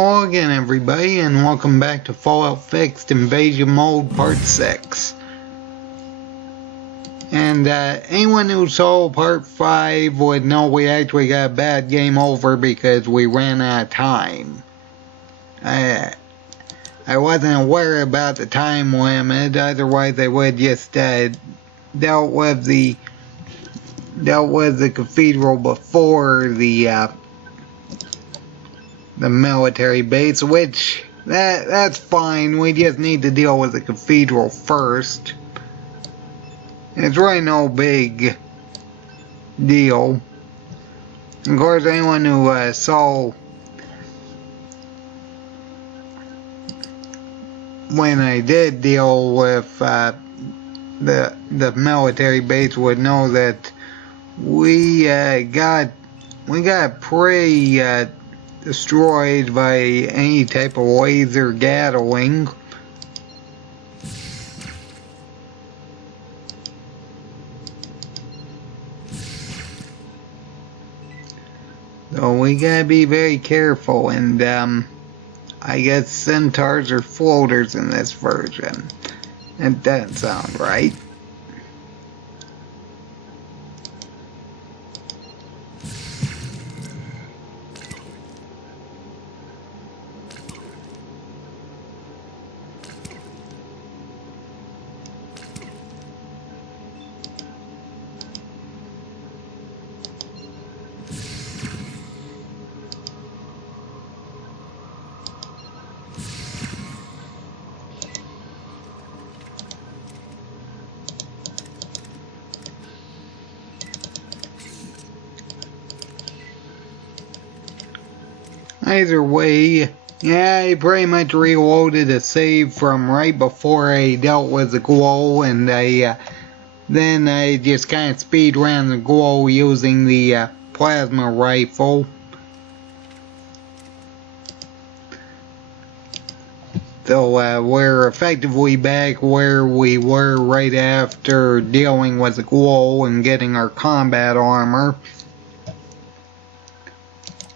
Hello again everybody, and welcome back to Fallout Fixed Invasion Mode Part 6. And anyone who saw Part 5 would know we actually got a bad game over because we ran out of time. I wasn't aware about the time limit, otherwise I would just dealt with the cathedral before the military base, which that's fine. We just need to deal with the cathedral first. It's really no big deal. Of course, anyone who saw when I did deal with the military base would know that we got pretty destroyed by any type of laser Gatling. So we gotta be very careful, and I guess centaurs are floaters in this version. That doesn't sound right. Either way, yeah, I pretty much reloaded a save from right before I dealt with the glow, and then I just kind of speed ran the glow using the plasma rifle. So we're effectively back where we were right after dealing with the glow and getting our combat armor.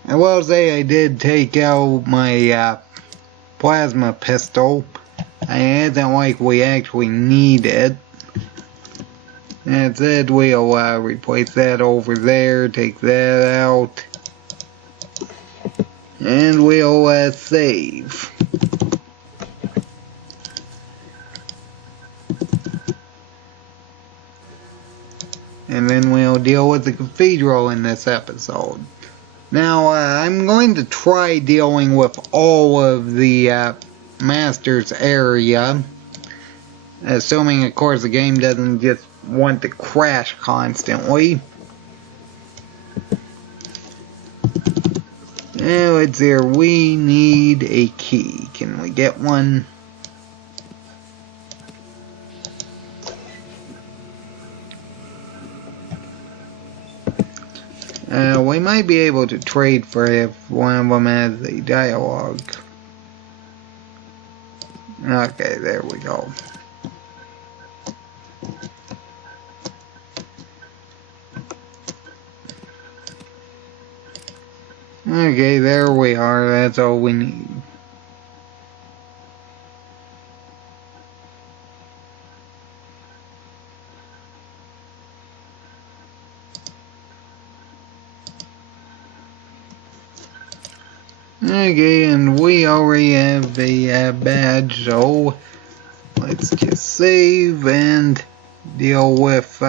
I will say I did take out my plasma pistol. It isn't like we actually need it. That said, we'll replace that over there, take that out, and we'll save. And then we'll deal with the cathedral in this episode. Now, I'm going to try dealing with all of the Masters area, assuming, of course, the game doesn't just want to crash constantly. Now, let's see here. We need a key. Can we get one? We might be able to trade for if one of them has a dialogue. Okay, there we go. Okay, there we are. That's all we need. Okay, and we already have a badge, so let's just save and deal with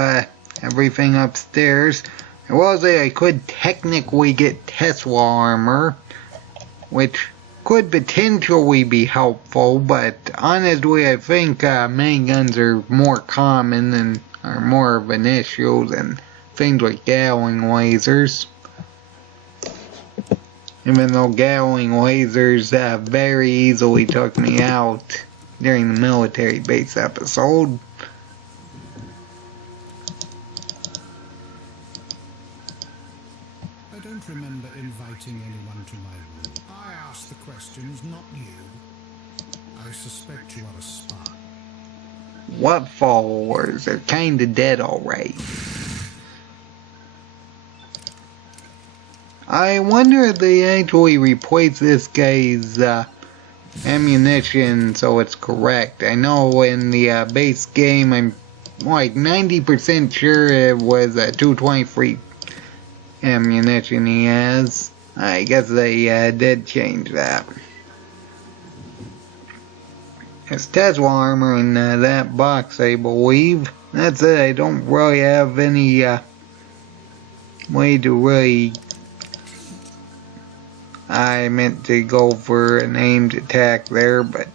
everything upstairs. I will say I could technically get Tesla armor, which could potentially be helpful, but honestly I think miniguns are more common and are more of an issue than things like Gatling lasers. Even though Gatling lasers very easily took me out during the military base episode. I don't remember inviting anyone to my room. I asked the questions, not you. I suspect you are a spy. What followers? They're kinda dead already. I wonder if they actually replace this guy's ammunition so it's correct. I know in the base game I'm like 90% sure it was a 223 ammunition he has. I guess they did change that. It's Tesla armor in that box, I believe. That's it. I don't really have any way to really... I meant to go for an aimed attack there, but...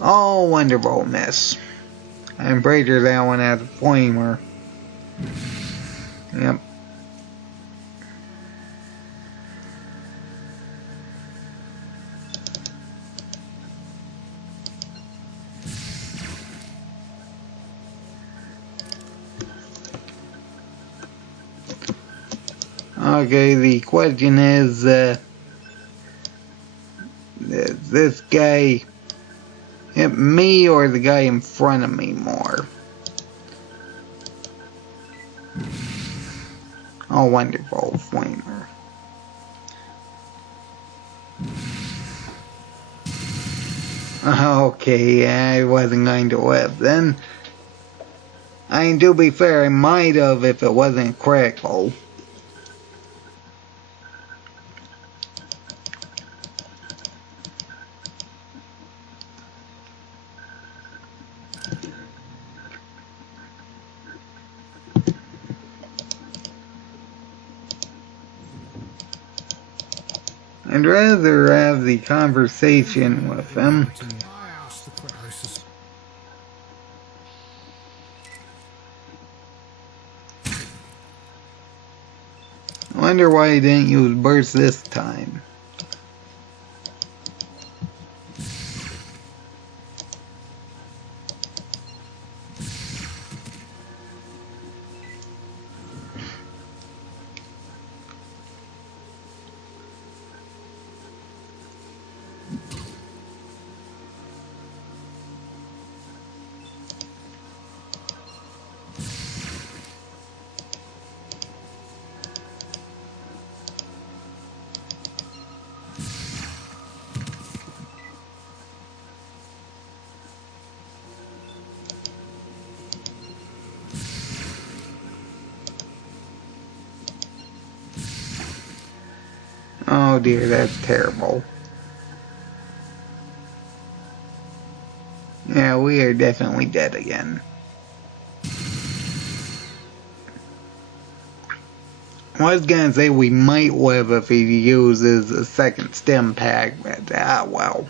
Oh, wonderful miss. I'm pretty sure that one has a flamer. Yep. Okay, the question is, this guy hit me or the guy in front of me more? Oh, wonderful, flamer. Okay, I wasn't going to live then. I mean, to be fair, I might have if it wasn't critical. I'd rather have the conversation with him. I wonder why he didn't use burst this time. Oh dear, that's terrible. Yeah, we are definitely dead again. I was gonna say we might live if he uses a second stim pack, but well.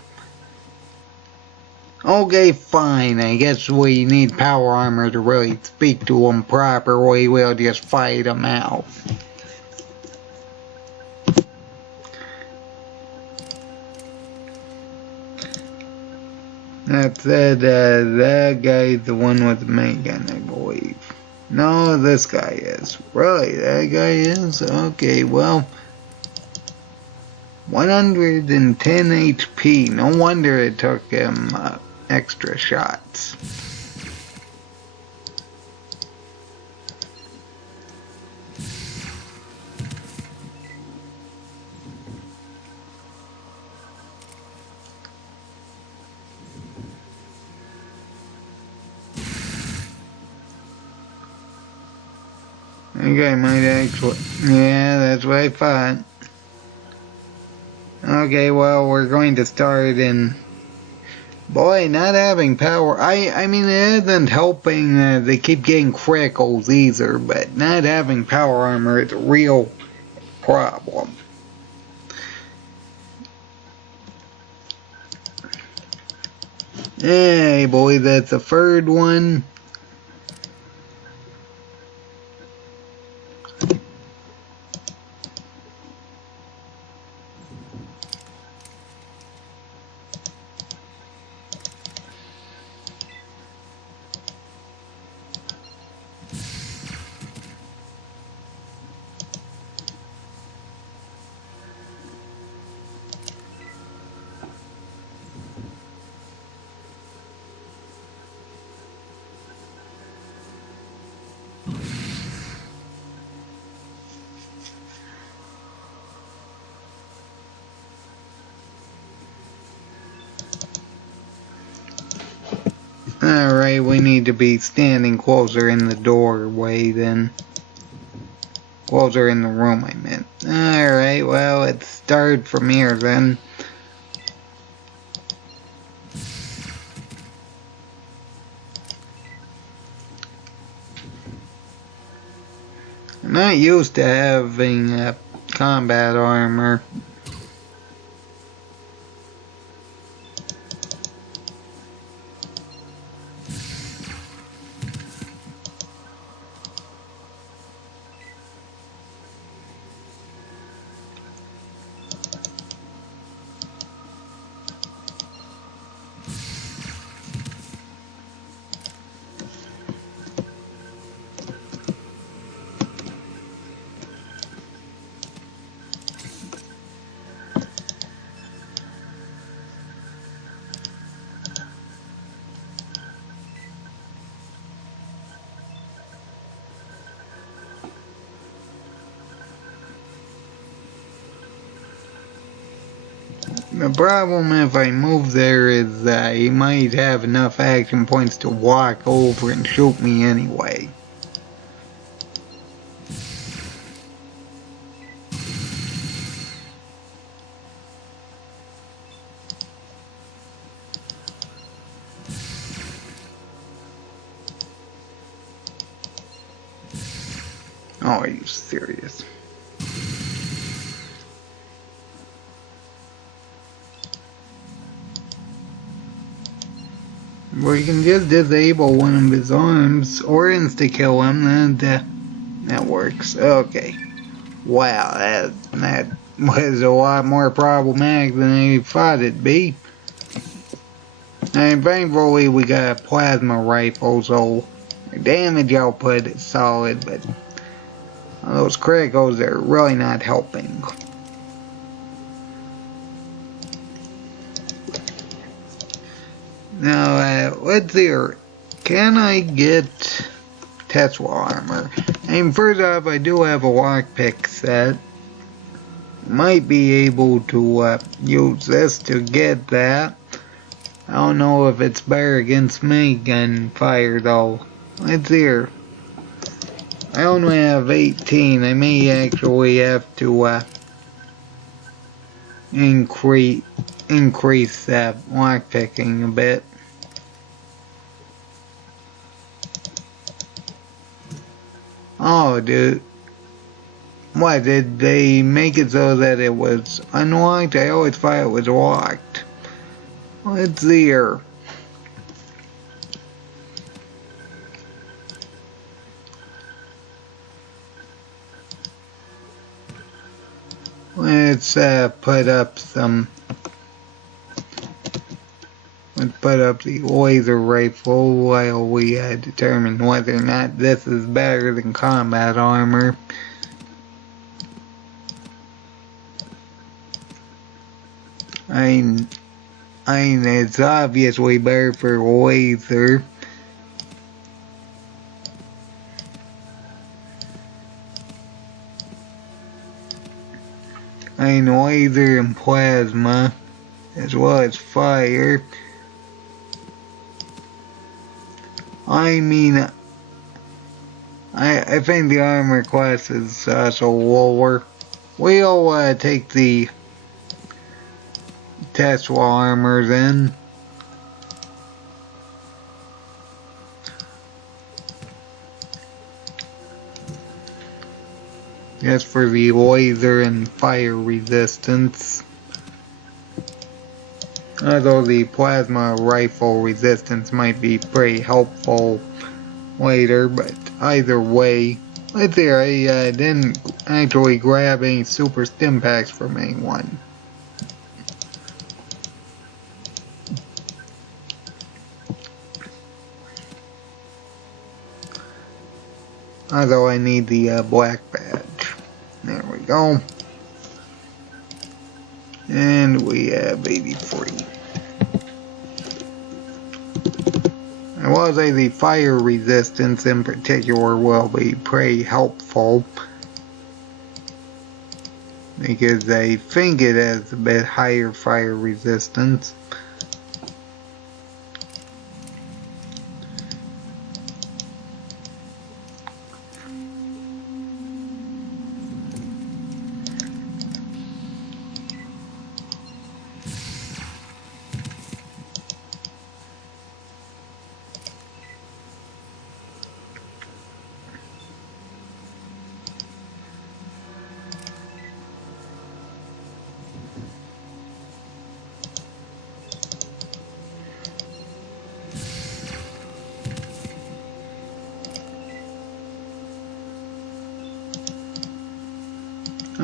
Okay, fine. I guess we need power armor to really speak to him properly. We'll just fight him out. That said, that guy's the one with the main gun, I believe. No, this guy is. Really, that guy is? Okay, well. 110 HP. No wonder it took him extra shots. I think I might actually... Yeah, that's what I thought. Okay, well, we're going to start in... Boy, not having power... I mean, it isn't helping they keep getting criticals either, but not having power armor is a real problem. Hey, boy, that's the third one. Alright, we need to be standing closer in the doorway then. Closer in the room, I meant. Alright, well, let's start from here then. I'm not used to having combat armor. The problem if I move there is he might have enough action points to walk over and shoot me anyway. Oh, are you serious? Well, you can just disable one of his arms or insta-kill him, and that works. Okay. Wow, that was a lot more problematic than I thought it'd be. And thankfully we got a plasma rifle, so the damage output is solid, but those criticals are really not helping. Now, let's see here. Can I get Tesla armor? And first off, I do have a lockpick set. Might be able to use this to get that. I don't know if it's better against mini gunfire though. Let's see here. I only have 18. I may actually have to increase that lockpicking a bit. Oh, dude. What, did they make it so that it was unlocked? I always thought it was locked. Let's see here. Let's put up the laser rifle while we determine whether or not this is better than combat armor. I mean, it's obviously better for laser. I mean, laser and plasma, as well as fire. I mean, I think the armor class is also lower. We'll take the Tesla armor then. Just for the laser and fire resistance. Although the plasma rifle resistance might be pretty helpful later, but either way, let's see, I didn't actually grab any super stim packs from anyone. Although I need the black badge. There we go. And we have 83. I will say the fire resistance in particular will be pretty helpful, because I think it has a bit higher fire resistance.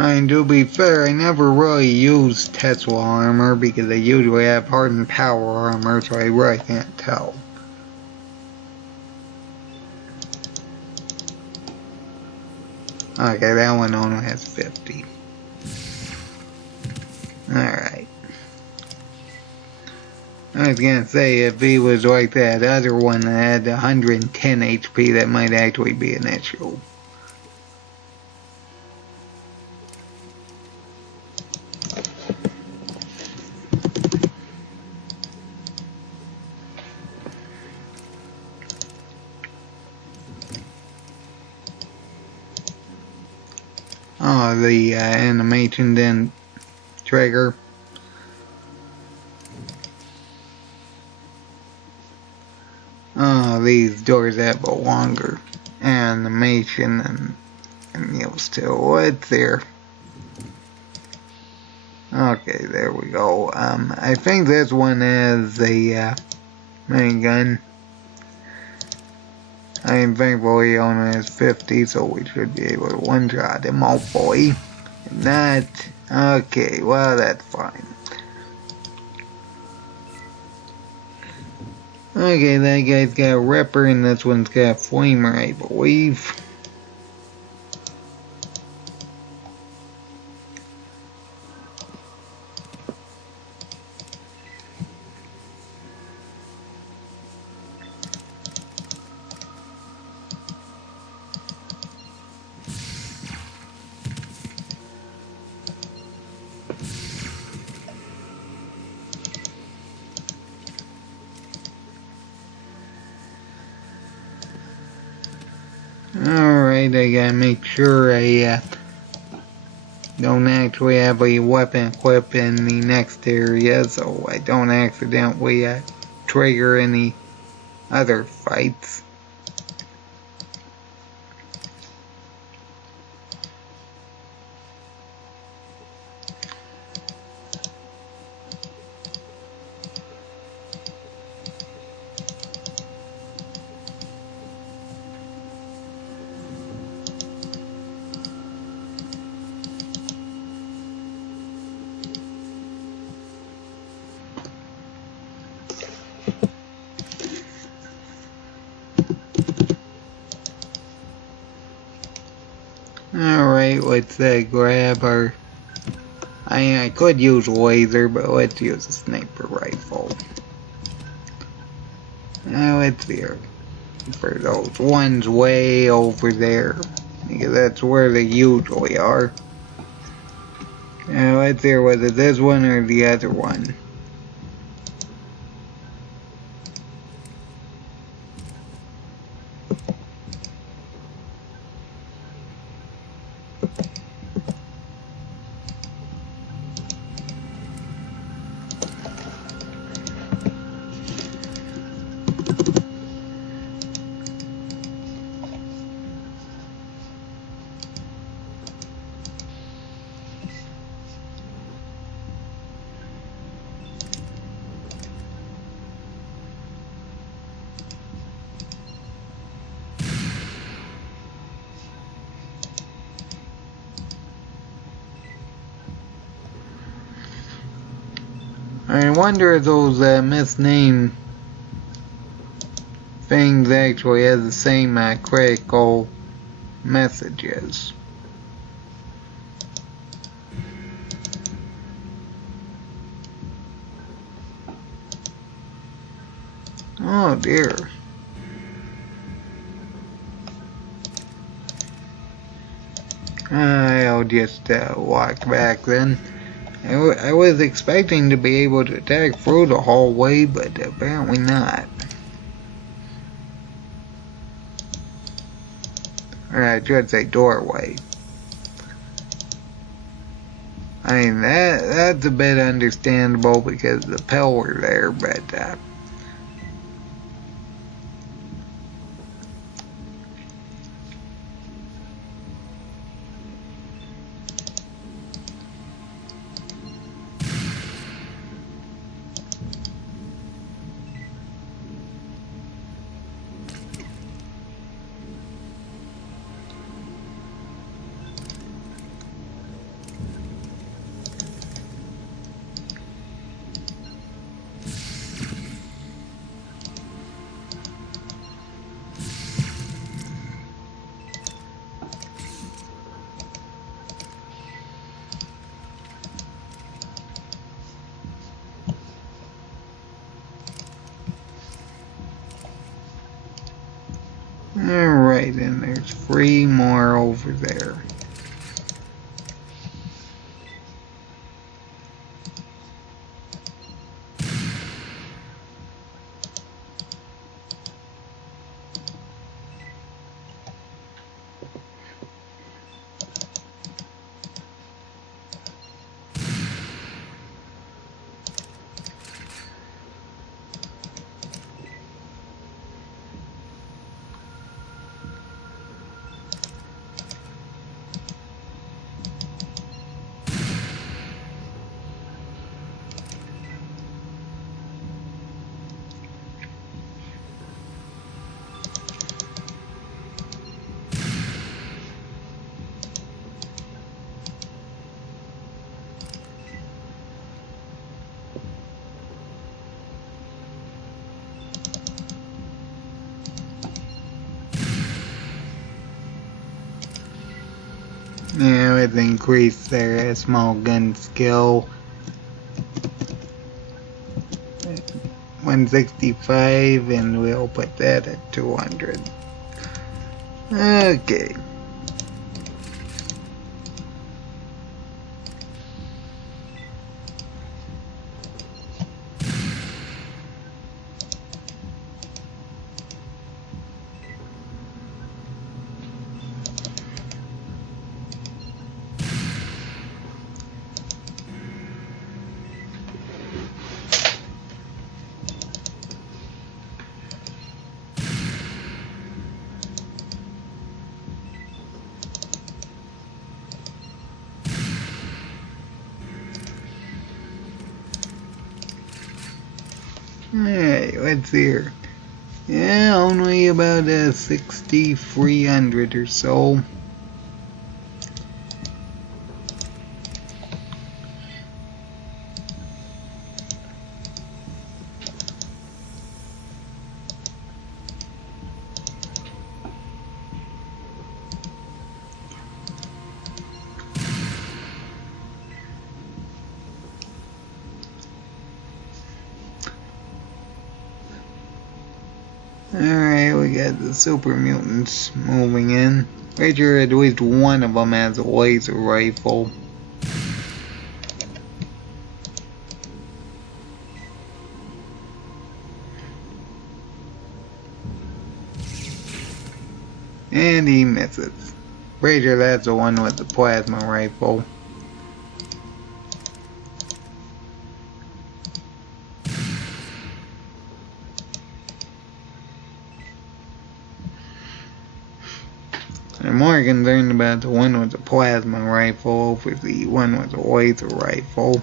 And to be fair, I never really used Tesla armor because they usually have hardened power armor, so I really can't tell. Okay, that one only has 50. Alright. I was gonna say, if he was like that other one that had 110 HP, that might actually be an issue. Oh, the animation didn't trigger. Oh, these doors have a longer animation and you'll still what's there. Okay, there we go. I think this one has a minigun. I mean, thankfully he only has 50, so we should be able to one-shot him, hopefully. If not, okay, well, that's fine. Okay, that guy's got a ripper, and this one's got a flamer, I believe. Alright, I gotta make sure I don't actually have a weapon equipped in the next area, so I don't accidentally trigger any other fights. Alright, let's grab our... I could use a laser, but let's use a sniper rifle. Now let's see for those ones way over there, because that's where they usually are. Now let's see whether this one or the other one. I wonder if those misnamed things actually have the same critical messages. Oh dear. I'll just walk back then. I was expecting to be able to attack through the hallway, but apparently not. Or I should say doorway. I mean, that's a bit understandable because of the pillar there, but Alright, and there's 3 more over there. Yeah, let's increase their small gun skill. 165, and we'll put that at 200. Okay. Alright, let's see here. Yeah, only about 6,300 or so. Alright, we got the super mutants moving in. Pretty sure at least one of them has a laser rifle. And he misses. Pretty sure that's the one with the plasma rifle. I'm more concerned about the one with the plasma rifle over the one with the laser rifle.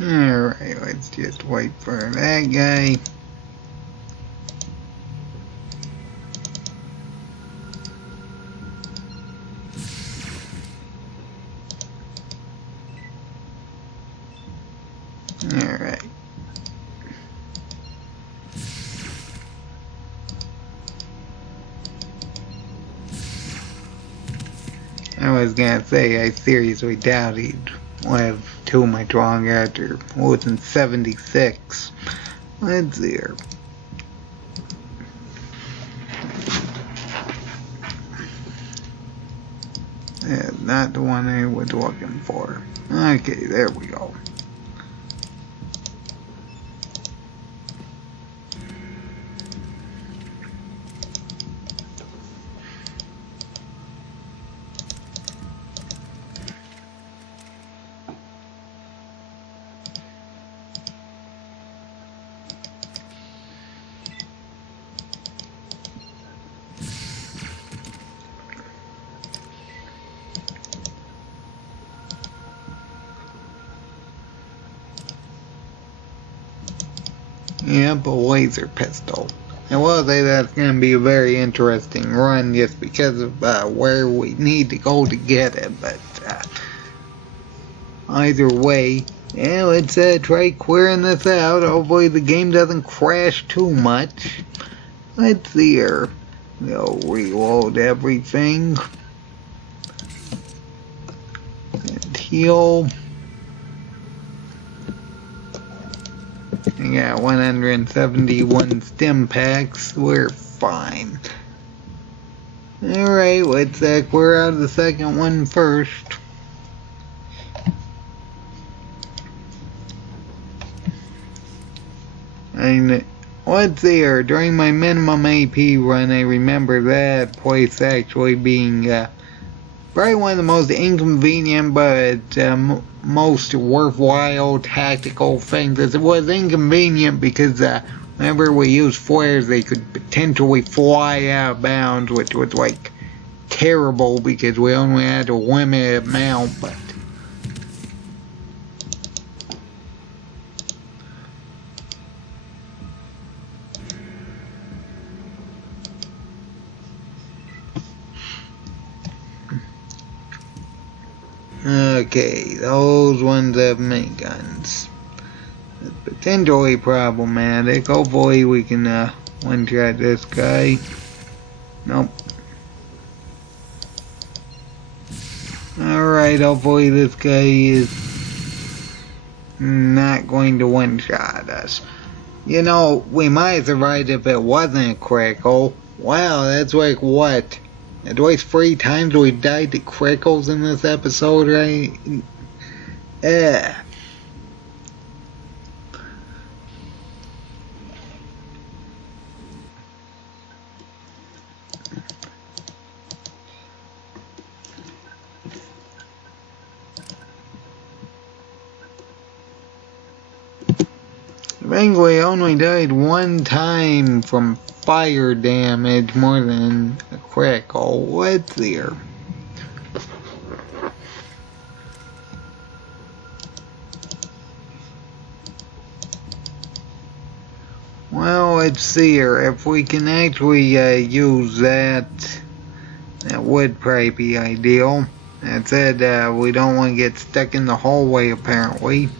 Alright, let's just wait for that guy. Alright. I was gonna say, I seriously doubt he'd have too much longer after losing 76. Let's see here. That's not the one I was looking for. Okay, there we go. Yep, a laser pistol. I will say that's going to be a very interesting run just because of where we need to go to get it, but either way, yeah, let's try clearing this out. Hopefully the game doesn't crash too much. Let's see here. We'll reload everything. And heal. I got 171 stim packs. We're fine. Alright, let's clear out the second one first. And let's see here. During my minimum AP run, I remember that place actually being probably one of the most inconvenient but most worthwhile tactical things. It was inconvenient because whenever we used flares, they could potentially fly out of bounds, which was like terrible because we only had a limited amount. But okay, those ones have miniguns. It's potentially problematic. Hopefully we can one-shot this guy. Nope. Alright, hopefully this guy is not going to one-shot us. You know, we might have survived if it wasn't a critical. Wow, that's like what? At least 3 times we died to criticals in this episode, right? Yeah. I think we only died 1 time from fire damage more than a critical. What's here? Well, let's see here. If we can actually use that, that would probably be ideal. That said, we don't want to get stuck in the hallway apparently.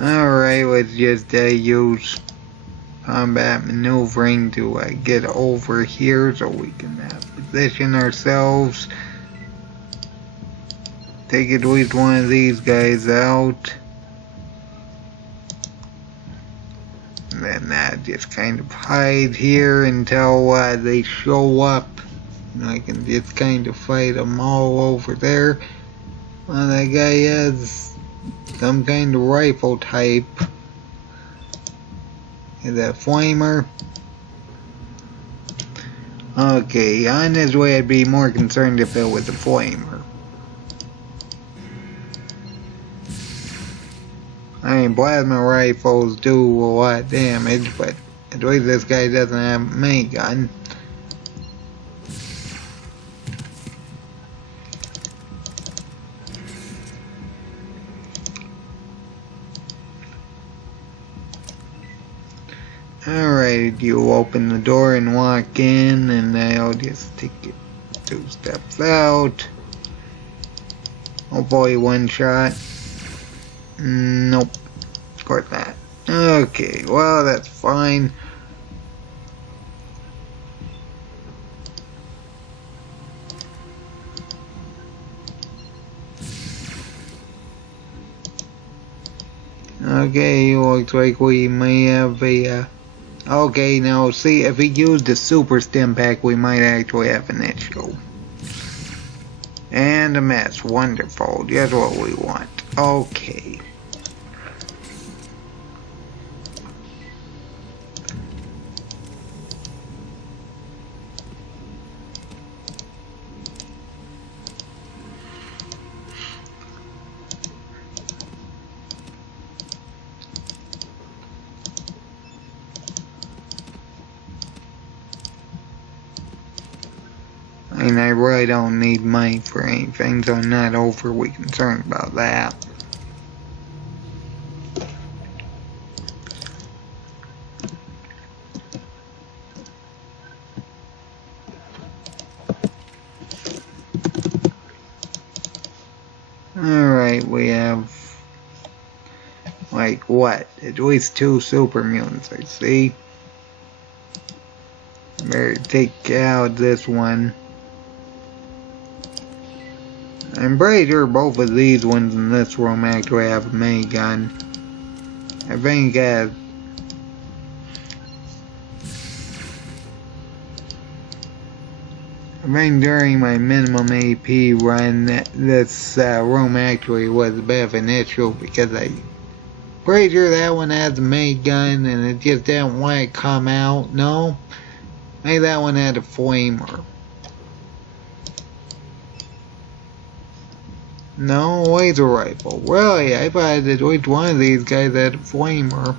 Alright, let's just use combat maneuvering to get over here so we can position ourselves. Take at least one of these guys out. And then just kind of hide here until they show up. And I can just kind of fight them all over there. Well, that guy has some kind of rifle type. Is that flamer? Okay, on his way I'd be more concerned if it was a flamer. I mean, plasma rifles do a lot of damage, but at least this guy doesn't have a minigun. Alright, you open the door and walk in, and I'll just take it 2 steps out. Hopefully one shot. Nope. Of course not. Okay, well that's fine. Okay, looks like we may have a okay, now see, if he used a super stim pack, we might actually have an issue. And a mess, wonderful, just what we want. Okay. mean, I really don't need money for anything, so I'm not overly concerned about that. Alright, we have, like, what? At least 2 super mutants, I see. Better take out this one. I'm pretty sure both of these ones in this room actually have a minigun. I think during my minimum AP run, this room actually was a bit of an issue because I'm pretty sure that one has a minigun and it just didn't want to come out. No? Maybe that one had a flamer. No, laser rifle. Really? I thought that each one of these guys had a flamer.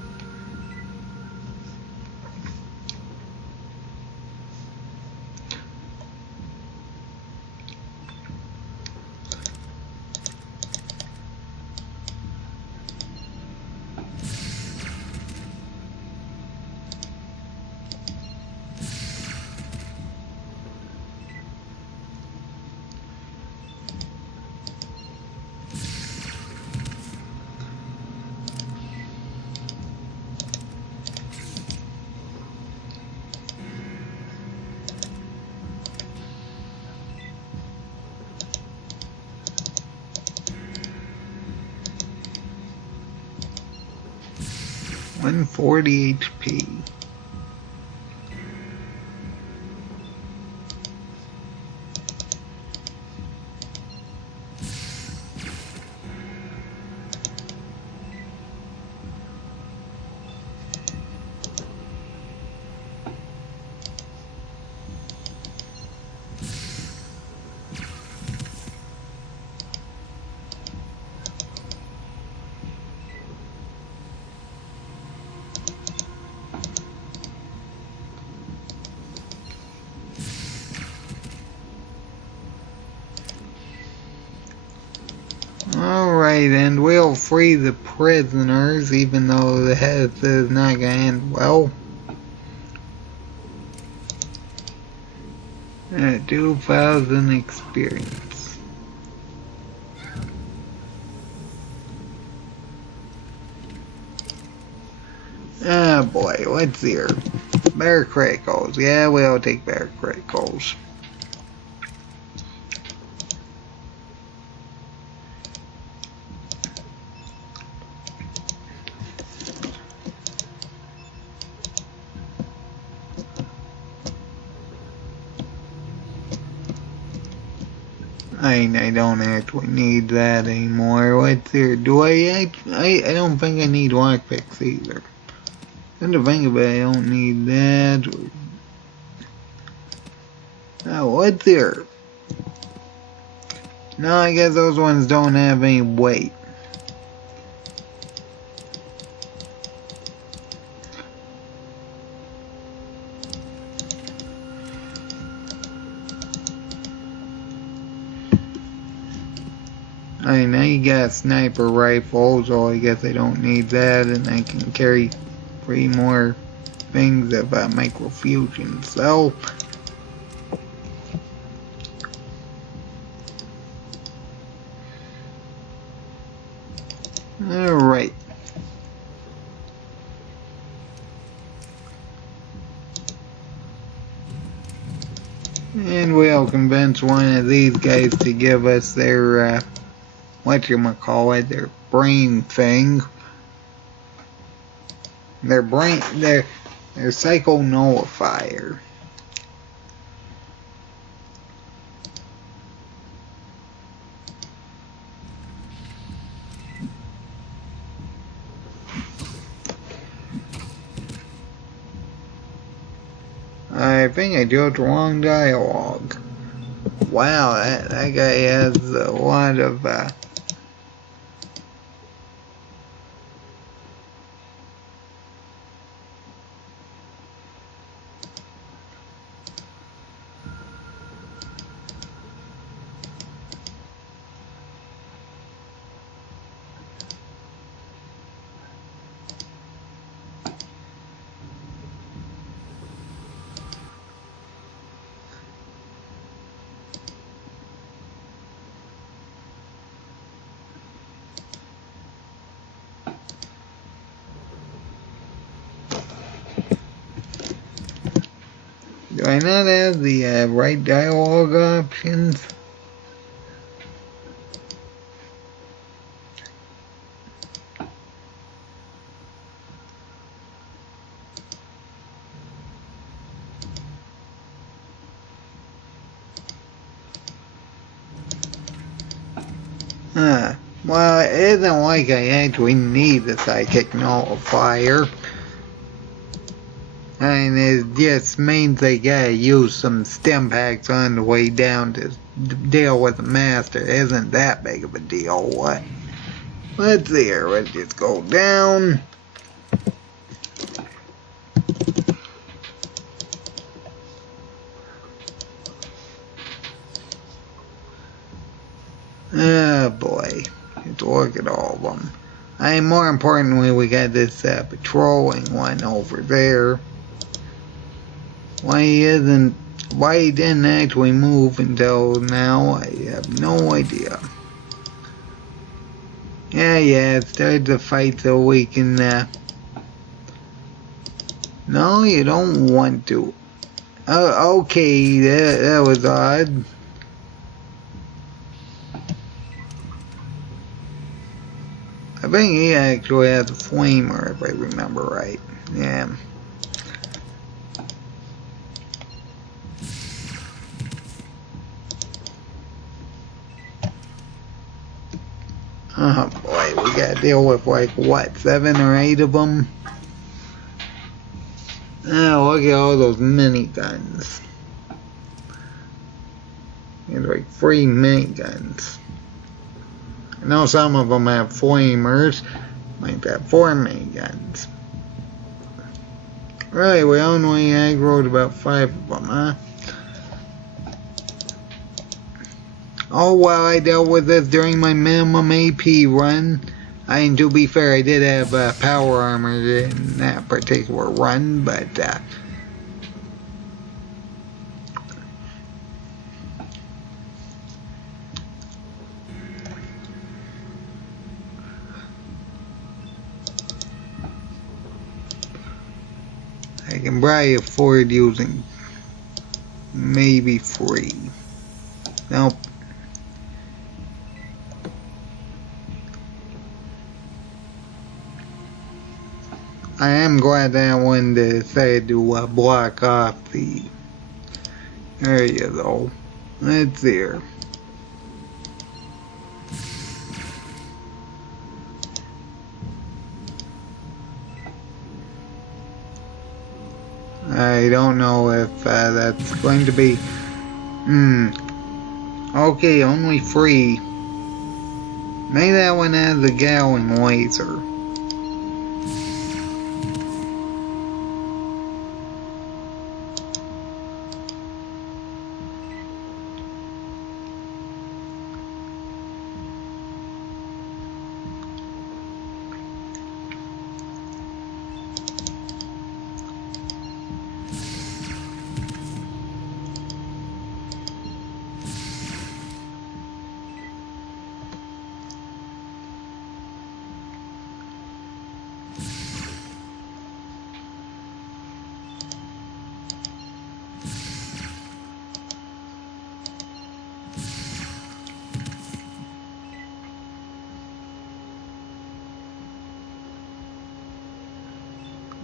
$140 HP. Alright, and we'll free the prisoners, even though this is not going to end well. 2,000 experience. Ah boy, what's here? Better criticals. Yeah, we'll take better criticals. I don't actually need that anymore. What's there? Do I don't think I need lockpicks either. Come to think of it, I don't need that. Oh, what's there? No, I guess those ones don't have any weight. Alright, now you got a sniper rifle, so I guess I don't need that, and I can carry 3 more things of microfusion. So, alright. And we'll convince one of these guys to give us their whatchamacallit, their brain thing. Their psycho nullifier. I think I chose the wrong dialogue. Wow, that guy has a lot of I not have the right dialogue options? Well, it isn't like I actually need the psychic nullifier. And it just means they gotta use some stim packs on the way down to deal with the master. It isn't that big of a deal. What? Let's see here. Let's just go down. Oh boy. Let's look at all of them. And more importantly, we got this patrolling one over there. Why he didn't actually move until now, I have no idea. Yeah, start the fight so we can, No, you don't want to. Oh, okay, that was odd. I think he actually has a flamer, if I remember right. Yeah. Oh boy, we gotta deal with like, what, 7 or 8 of them? Oh, look at all those miniguns. There's like 3 miniguns. I know some of them have flamers, like that 4 miniguns. Really, we only aggroed about 5 of them, huh? Oh, well, I dealt with this during my minimum AP run. And to be fair, I did have power armor in that particular run, but I can probably afford using maybe 3. Nope. I am glad that one decided to block off the area though. Let's see here. I don't know if that's going to be... Okay, only 3. Maybe that one has a Gowing laser.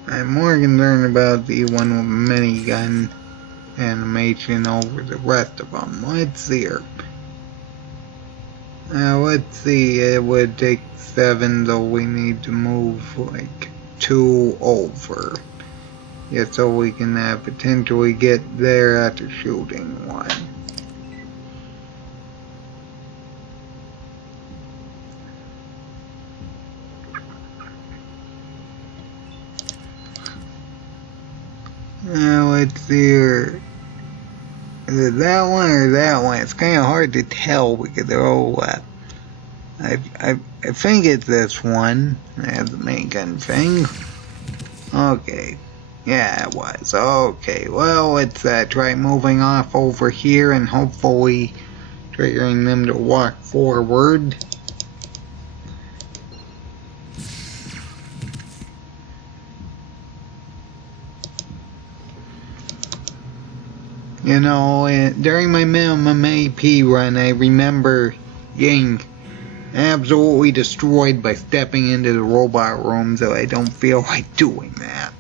I'm more concerned about the one with minigun animation over the rest of them. Let's see here. Let's see, it would take 7, though we need to move like 2 over. Yeah, so we can potentially get there after shooting one. Now let's see here. Is it that one or that one? It's kind of hard to tell because they're all I think it's this one. I have the main gun thing. Okay. Yeah, it was. Okay, well, let's try moving off over here and hopefully triggering them to walk forward. You know, during my minimum AP run, I remember getting absolutely destroyed by stepping into the robot room, so I don't feel like doing that.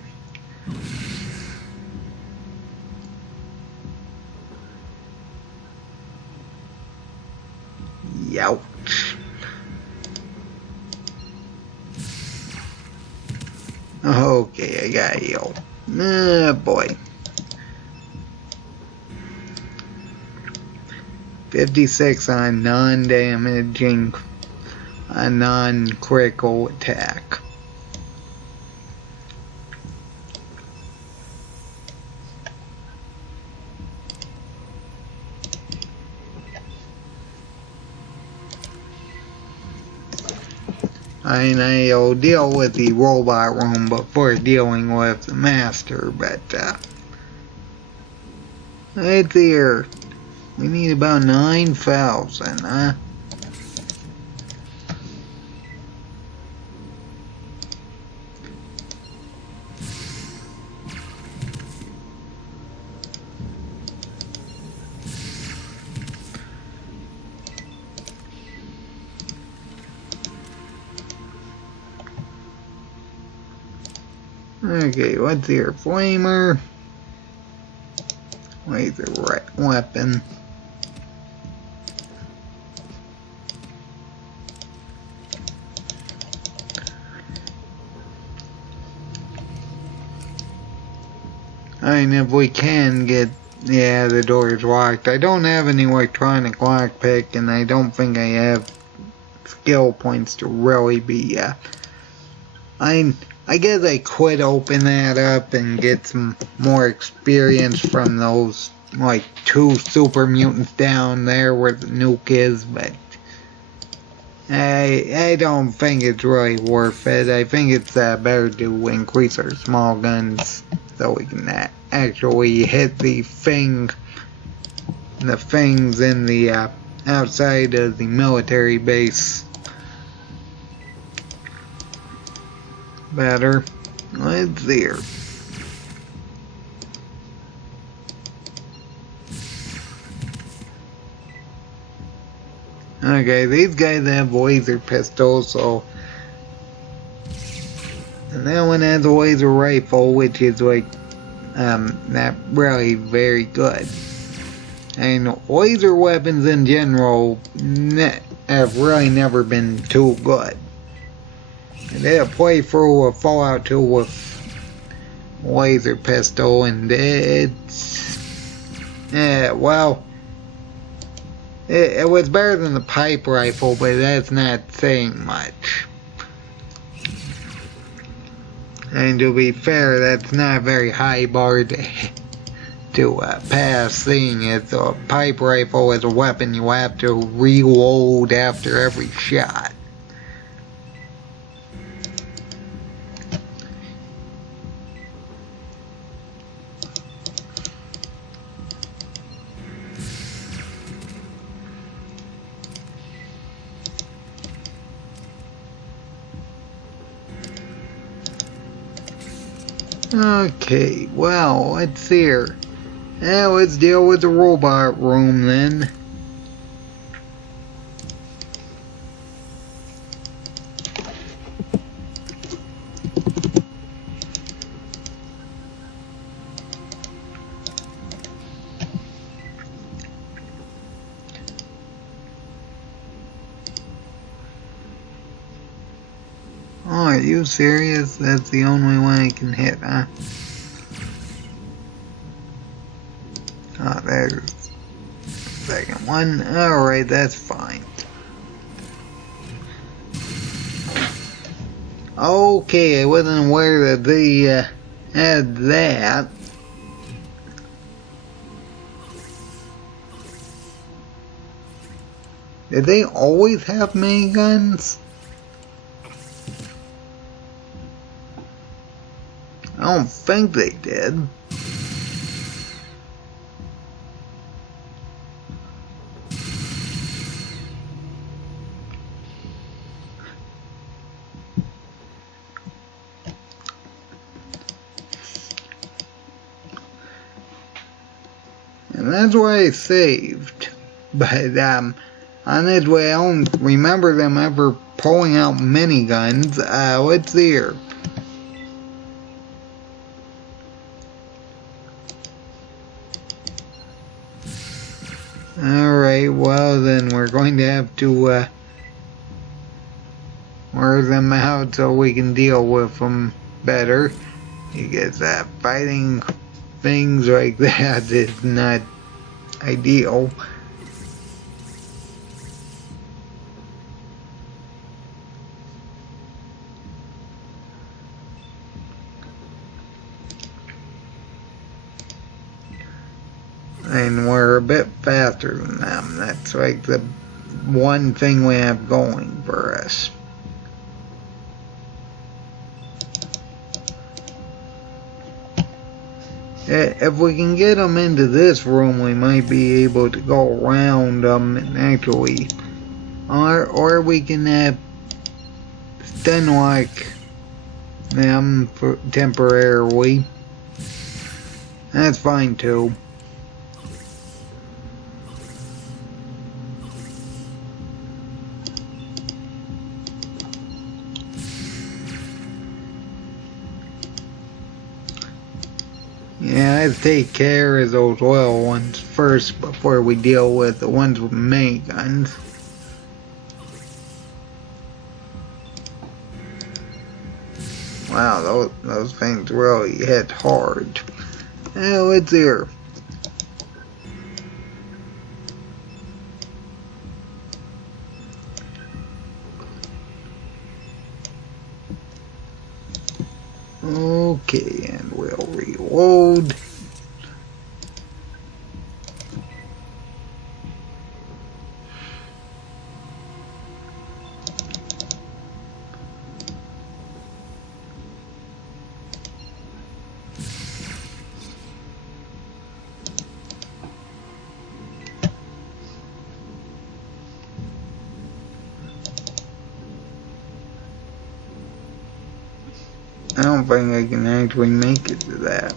Youch. Okay, I got you. Ah, boy. 56 on non-damaging, a non-critical attack. I'll deal with the robot room before dealing with the master, but right there. We need about 9,000, huh? Okay, what's here? Flamer. Laser weapon. And if we can get... Yeah, the door is locked. I don't have any electronic lockpick, and I don't think I have skill points to really be... I guess I could open that up and get some more experience from those, like, 2 super mutants down there where the nuke is, but I don't think it's really worth it. I think it's better to increase our small guns so we can actually hit the things in the outside of the military base better. Let's see here. Okay, these guys have laser pistols, so... And that one has a laser rifle, which is like, not really very good. And laser weapons in general have really never been too good. I did a playthrough of Fallout 2 with laser pistol, and it's... well... It was better than the pipe rifle, but that's not saying much. And to be fair, that's not a very high bar to pass, seeing as a pipe rifle is a weapon you have to reload after every shot. Okay, well, let's see here. Now let's deal with the robot room then. Oh, are you serious? That's the only one I can hit, huh? Oh, there's the second one. Alright, that's fine. Okay, I wasn't aware that they had that. Did they always have miniguns? I don't think they did. that's why I saved. But on this way, I don't remember them ever pulling out miniguns. Let's see here. Alright, well then we're going to have to wear them out so we can deal with them better. Because fighting things like that is not ideal. And we're a bit faster than them. That's like the one thing we have going for us. If we can get them into this room, we might be able to go around them and actually, or we can stun lock them for temporarily. That's fine too. Yeah, let's take care of those oil ones first before we deal with the ones with miniguns. Wow, those things really hit hard. Let's hear. Okay, and we'll reload. I don't think I can actually make it to that.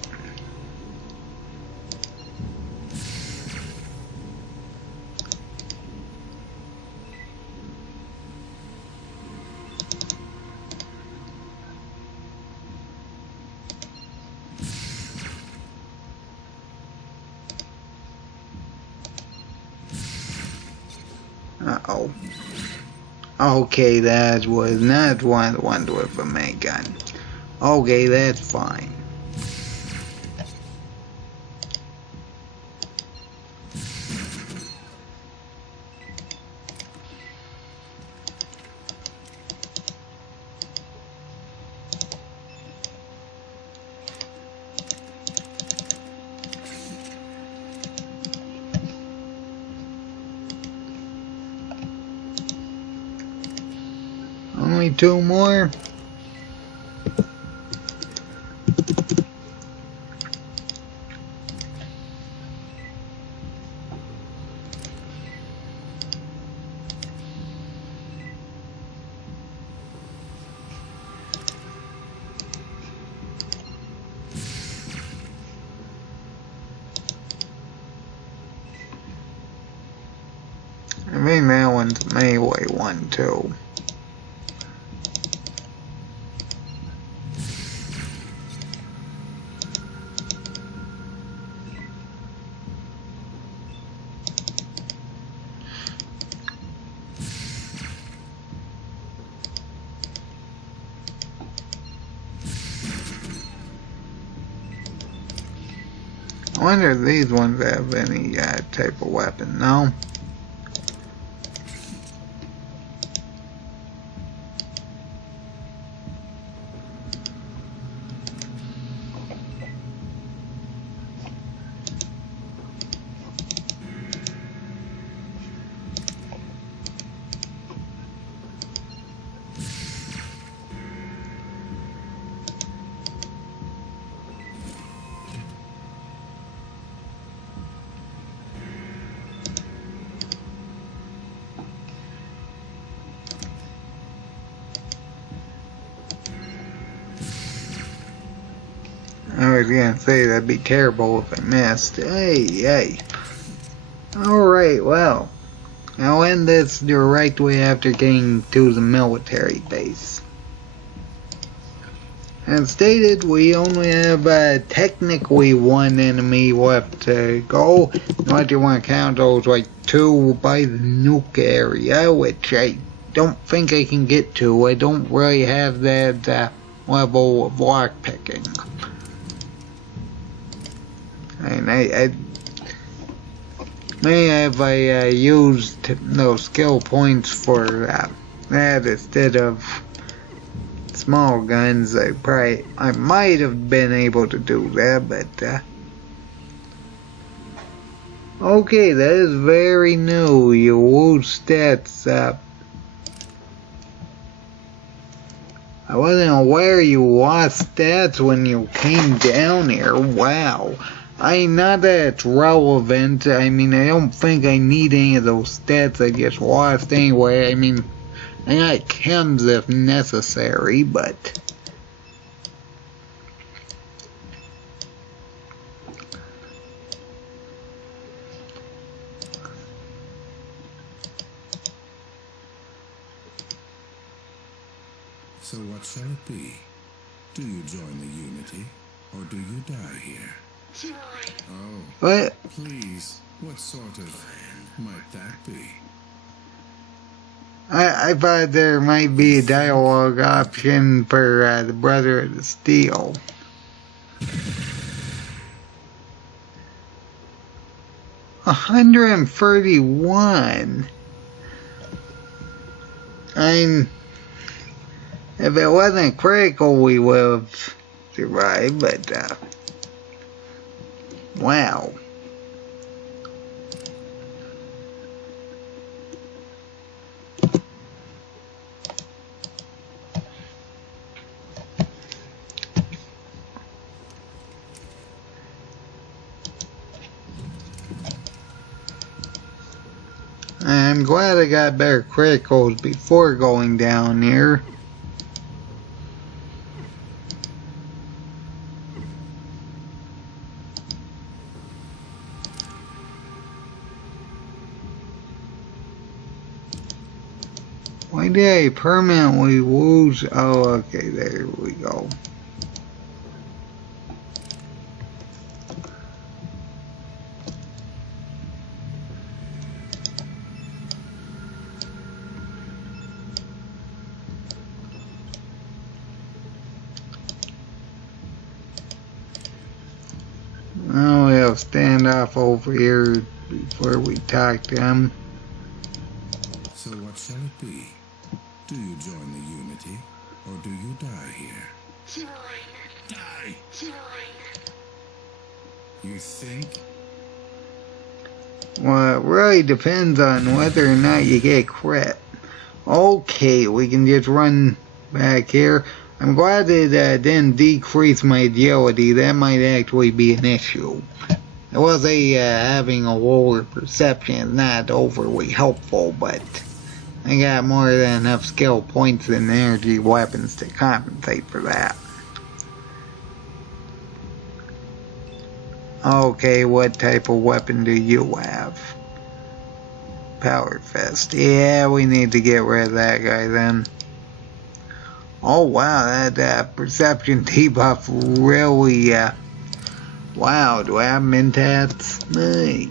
Uh-oh. Okay, that was not one of the ones with a minigun. Okay, that's fine. Only two more. I think that one's melee one too. I wonder if these ones have any type of weapon. No? I was gonna say that'd be terrible if I missed. Hey. Alright, well, I'll end this directly after getting to the military base. As stated, we only have technically one enemy left to go. Unless you want to count those like 2 by the nuke area, which I don't think I can get to. I don't really have that level of lockpicking. And I may have used those skill points for that instead of small guns. I might have been able to do that, but okay, that is very new. You lose stats. I wasn't aware you lost stats when you came down here. Wow. Not that it's relevant. I mean, I don't think I need any of those stats I just lost anyway. I mean, I got chems if necessary, but So what shall it be? Do you join the Unity, or do you die here? Oh, what? please, what sort of might that be? I thought there might be a dialogue option for the Brother of the Steel. $131. If it wasn't critical, we would have survived, but wow. I'm glad I got better criticals before going down here. Why did I permanently lose? Oh, okay, there we go. Now we'll stand off over here before we talk to him. So what shall it be? Do you join the Unity, or do you die here? Die! You think? Well, it really depends on whether or not you get crit. Okay, we can just run back here. I'm glad it didn't decrease my agility. That might actually be an issue. It was having a lower perception is not overly helpful, but I got more than enough skill points and energy weapons to compensate for that. Okay, what type of weapon do you have? Power Fist. Yeah, we need to get rid of that guy then. Oh wow, that perception debuff really, wow, do I have mentats? Nice.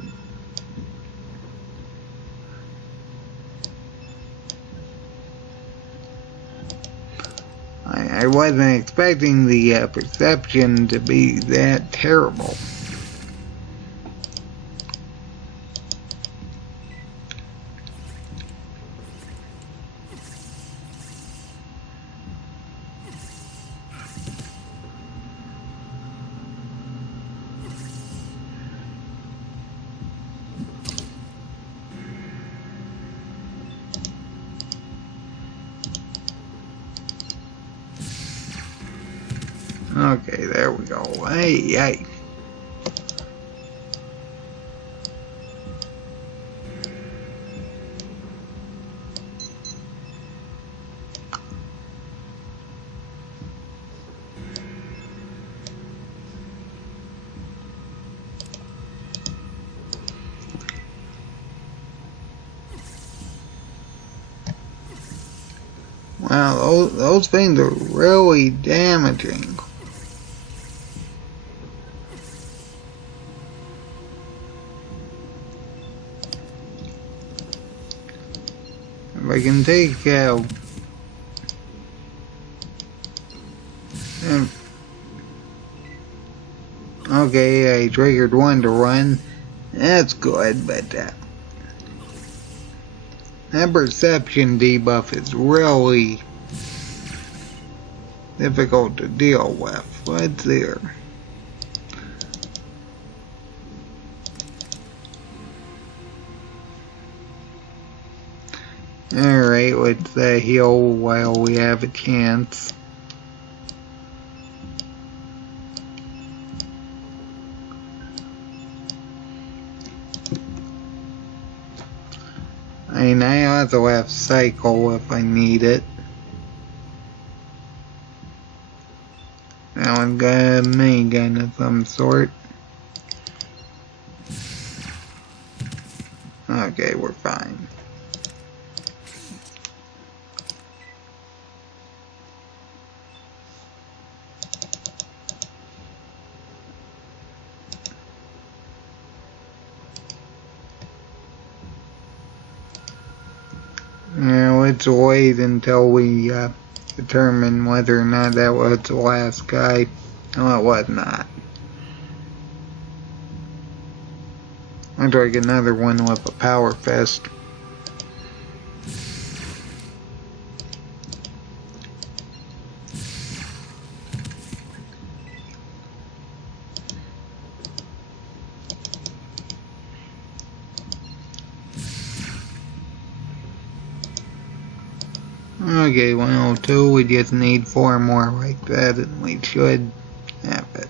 I wasn't expecting the perception to be that terrible. Okay, there we go. Hey, hey. those things are really damaging. If I can take out... okay, I triggered one to run. That's good, but that perception debuff is really difficult to deal with. What's there? Alright, let's heal while we have a chance. I mean, I also have Cycle if I need it. That one's got a minigun of some sort. Okay, we're fine. Now let's wait until we determine whether or not that was the last guy. No, it was not. I'll try another one with a power fist. Okay, 102, we just need 4 more like that and we should have it.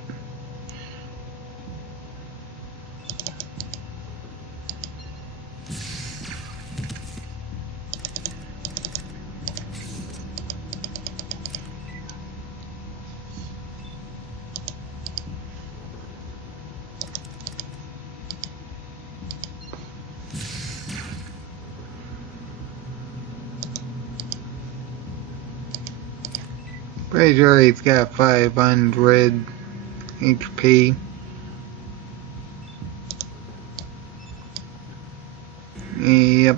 Pretty sure he's got 500 HP. Yep.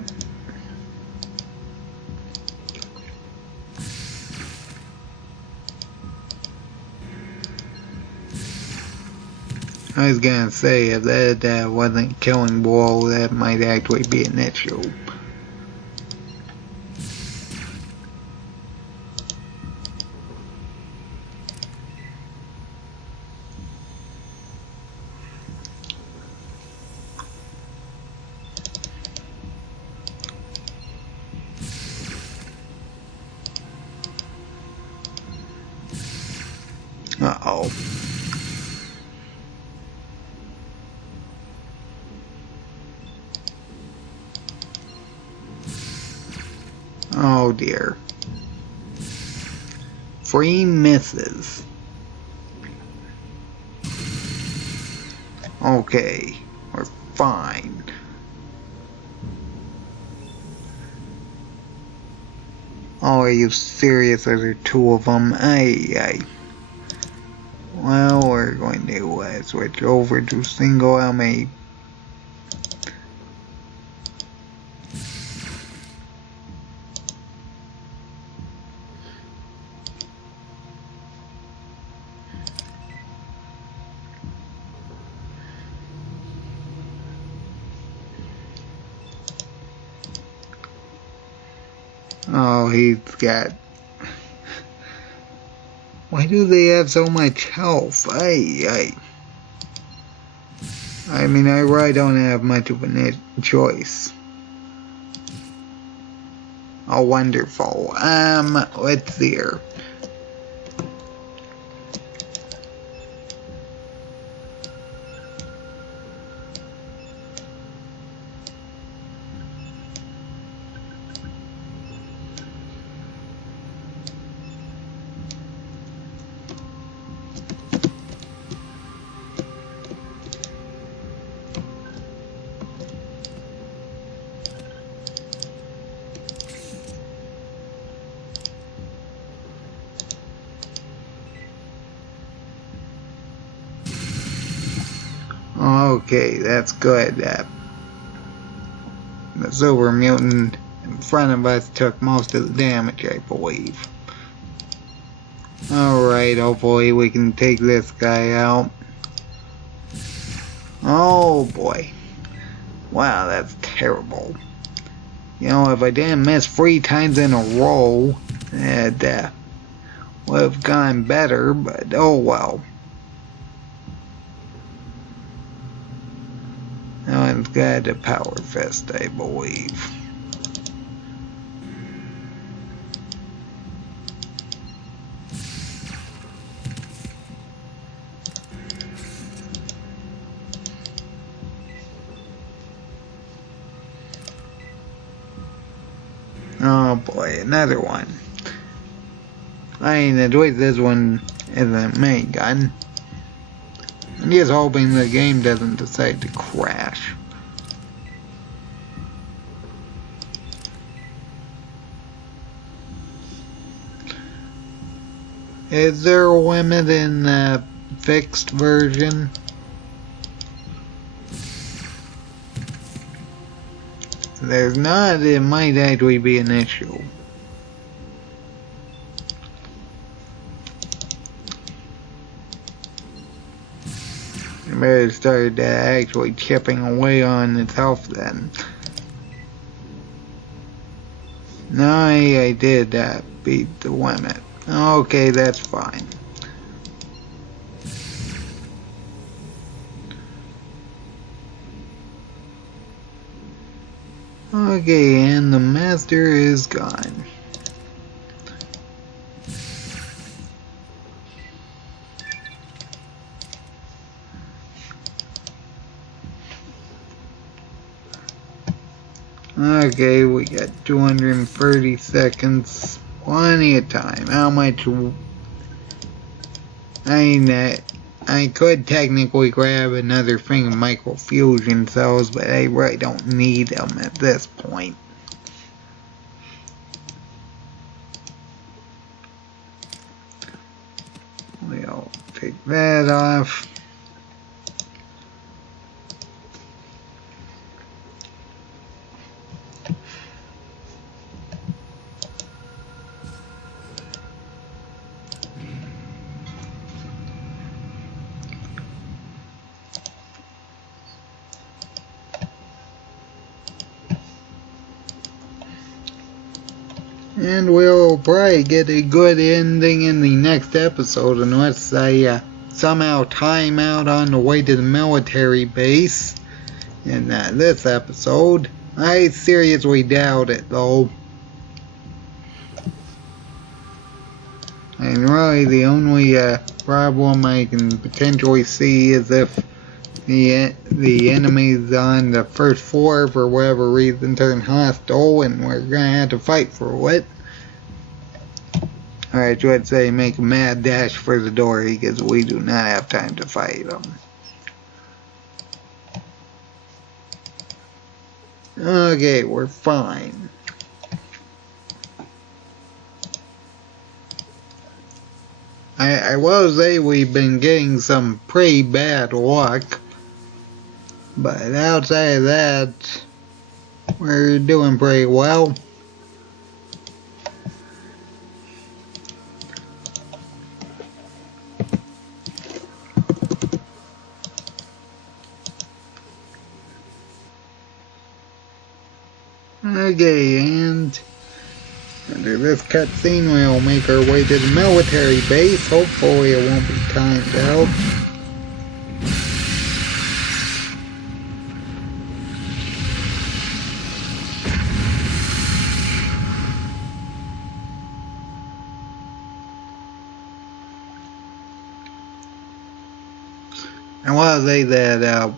I was gonna say, if that wasn't killing blow, that might actually be an issue. Uh-oh. Oh dear. 3 misses. Okay, we're fine. Oh, are you serious? There are 2 of them. Aye. Well, we're going to switch over to single LMA. Oh, he's got... Why do they have so much health? I mean, I really don't have much of a choice. Oh, wonderful. Let's see here. Okay, that's good. The super mutant in front of us took most of the damage, I believe. Alright, hopefully we can take this guy out. Oh boy. Wow, that's terrible. You know, if I didn't miss 3 times in a row, it would have gone better, but oh well. That one's got a power fist, I believe. Oh boy, another one. I mean, at least this one isn't a main gun. I'm just hoping the game doesn't decide to crash. Is there a limit in the fixed version? If there's not, it might actually be an issue. I better start actually chipping away on its health then. No, I did beat the limit. Okay, that's fine. Okay, and the master is gone. Okay, we got 230 seconds. Plenty of time. How much? I could technically grab another thing of microfusion cells, but I really don't need them at this point. We'll take that off. And we'll probably get a good ending in the next episode unless I somehow time out on the way to the military base in this episode. I seriously doubt it though. And really the only problem I can potentially see is if the enemies on the first floor for whatever reason turn hostile and we're gonna have to fight for it. Alright, so I'd say make a mad dash for the door because we do not have time to fight them. Okay, we're fine. I will say we've been getting some pretty bad luck. But outside of that, we're doing pretty well. Okay, and under this cutscene we'll make our way to the military base. Hopefully it won't be timed out. I want to say that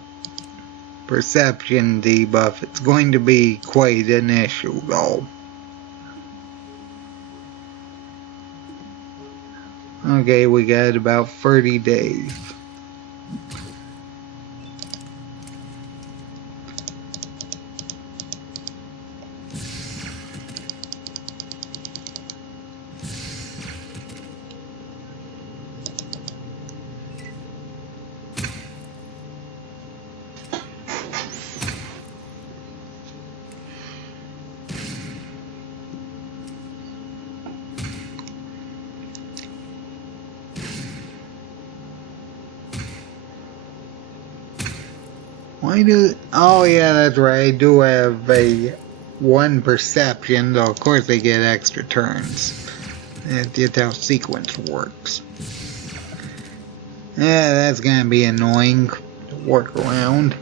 perception debuff, it's going to be quite an issue though. Okay, we got about 30 days. Why do... Oh yeah, that's right. I do have a 1 perception, though of course they get extra turns. That's just how sequence works. Yeah, that's gonna be annoying to work around.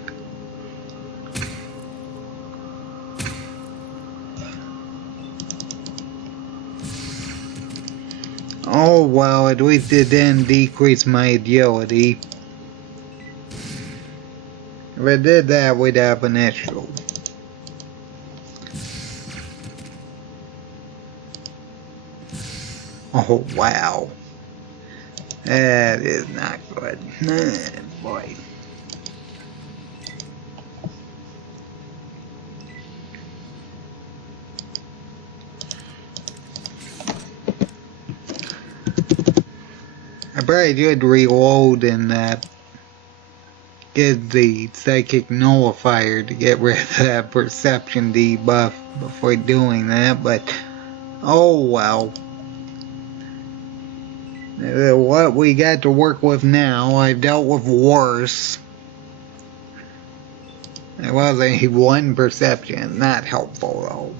Oh well, at least it didn't decrease my agility. If it did that, we'd have an issue. Oh wow. That is not good. Boy. I probably should reload and get the psychic nullifier to get rid of that perception debuff before doing that, but oh well. What we got to work with now, I've dealt with worse. It was a 1 perception, not helpful though.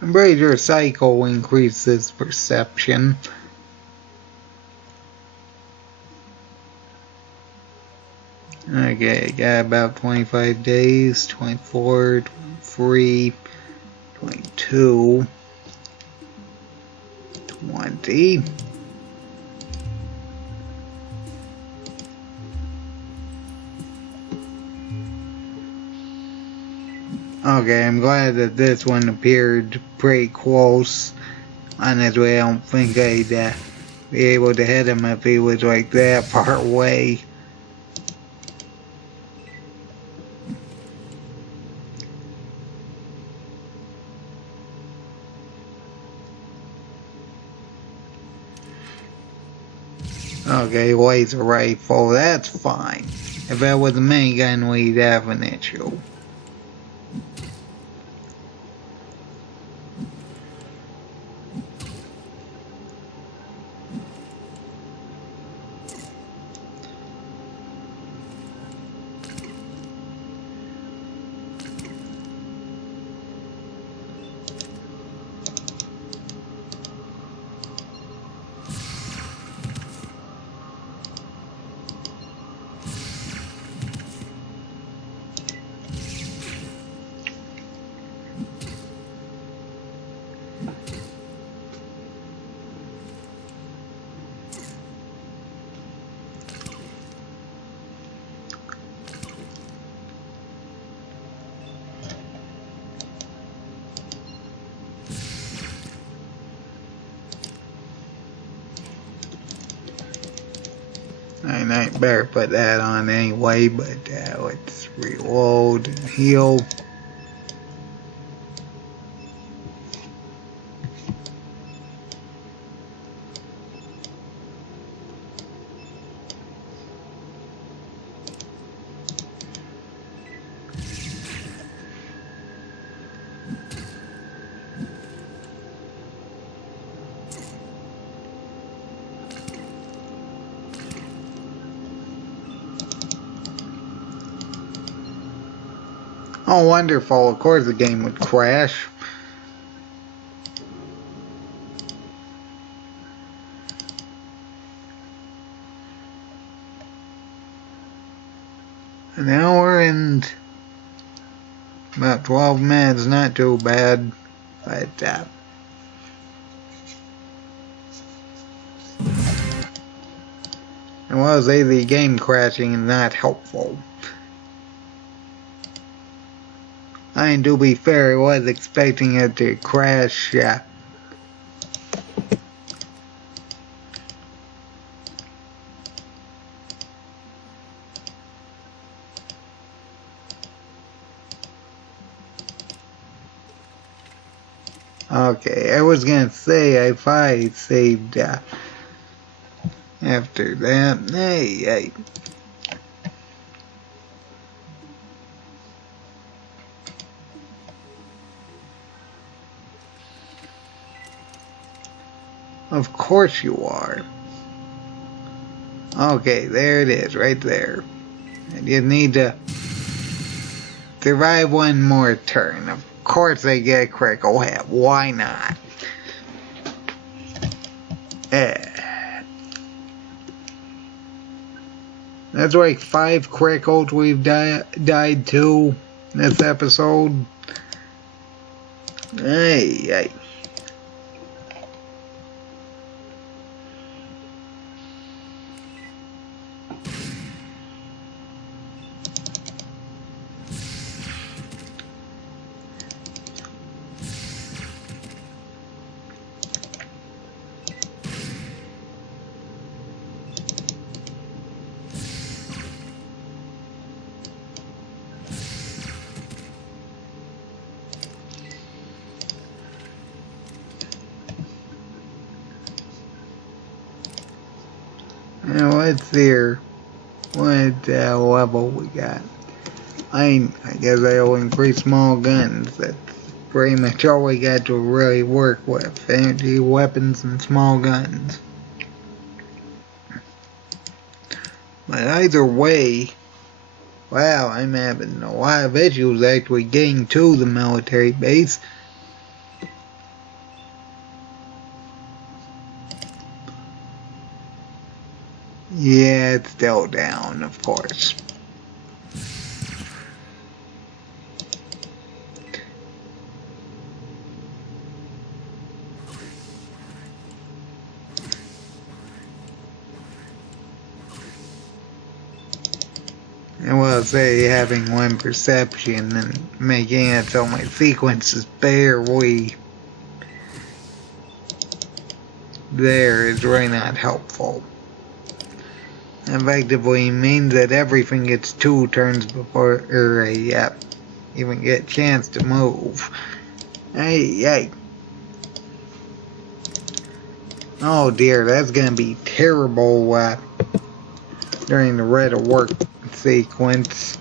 I'm pretty sure Psycho increases perception. Okay, got about 25 days, 24, 23, 22, 20. Okay, I'm glad that this one appeared pretty close. Honestly, I don't think I'd be able to hit him if he was like that far away. Okay, laser rifle, that's fine. If that was a minigun, we'd have an issue. And I better put that on anyway, but let's reload and heal. Oh, wonderful. Of course the game would crash. An hour and about 12 minutes, not too bad. But, I will say the game crashing is not helpful. I mean, to be fair, I was expecting it to crash. Okay, I was gonna say I probably saved after that. Hey. Of course you are. Okay, there it is, right there. And you need to survive one more turn. Of course I get critical hit. Why not? That's like 5 criticals we've died to this episode. Hey. Now let's see what level we got. I guess I'll increase small guns. That's pretty much all we got to really work with. Energy weapons and small guns. But either way, wow, I'm having a lot of issues actually getting to the military base. Yeah, it's still down, of course. I will say having one perception and making it so my sequence is barely there is really not helpful. Effectively means that everything gets 2 turns before I even get a chance to move. Hey. Oh dear, that's gonna be terrible during the red alert sequence.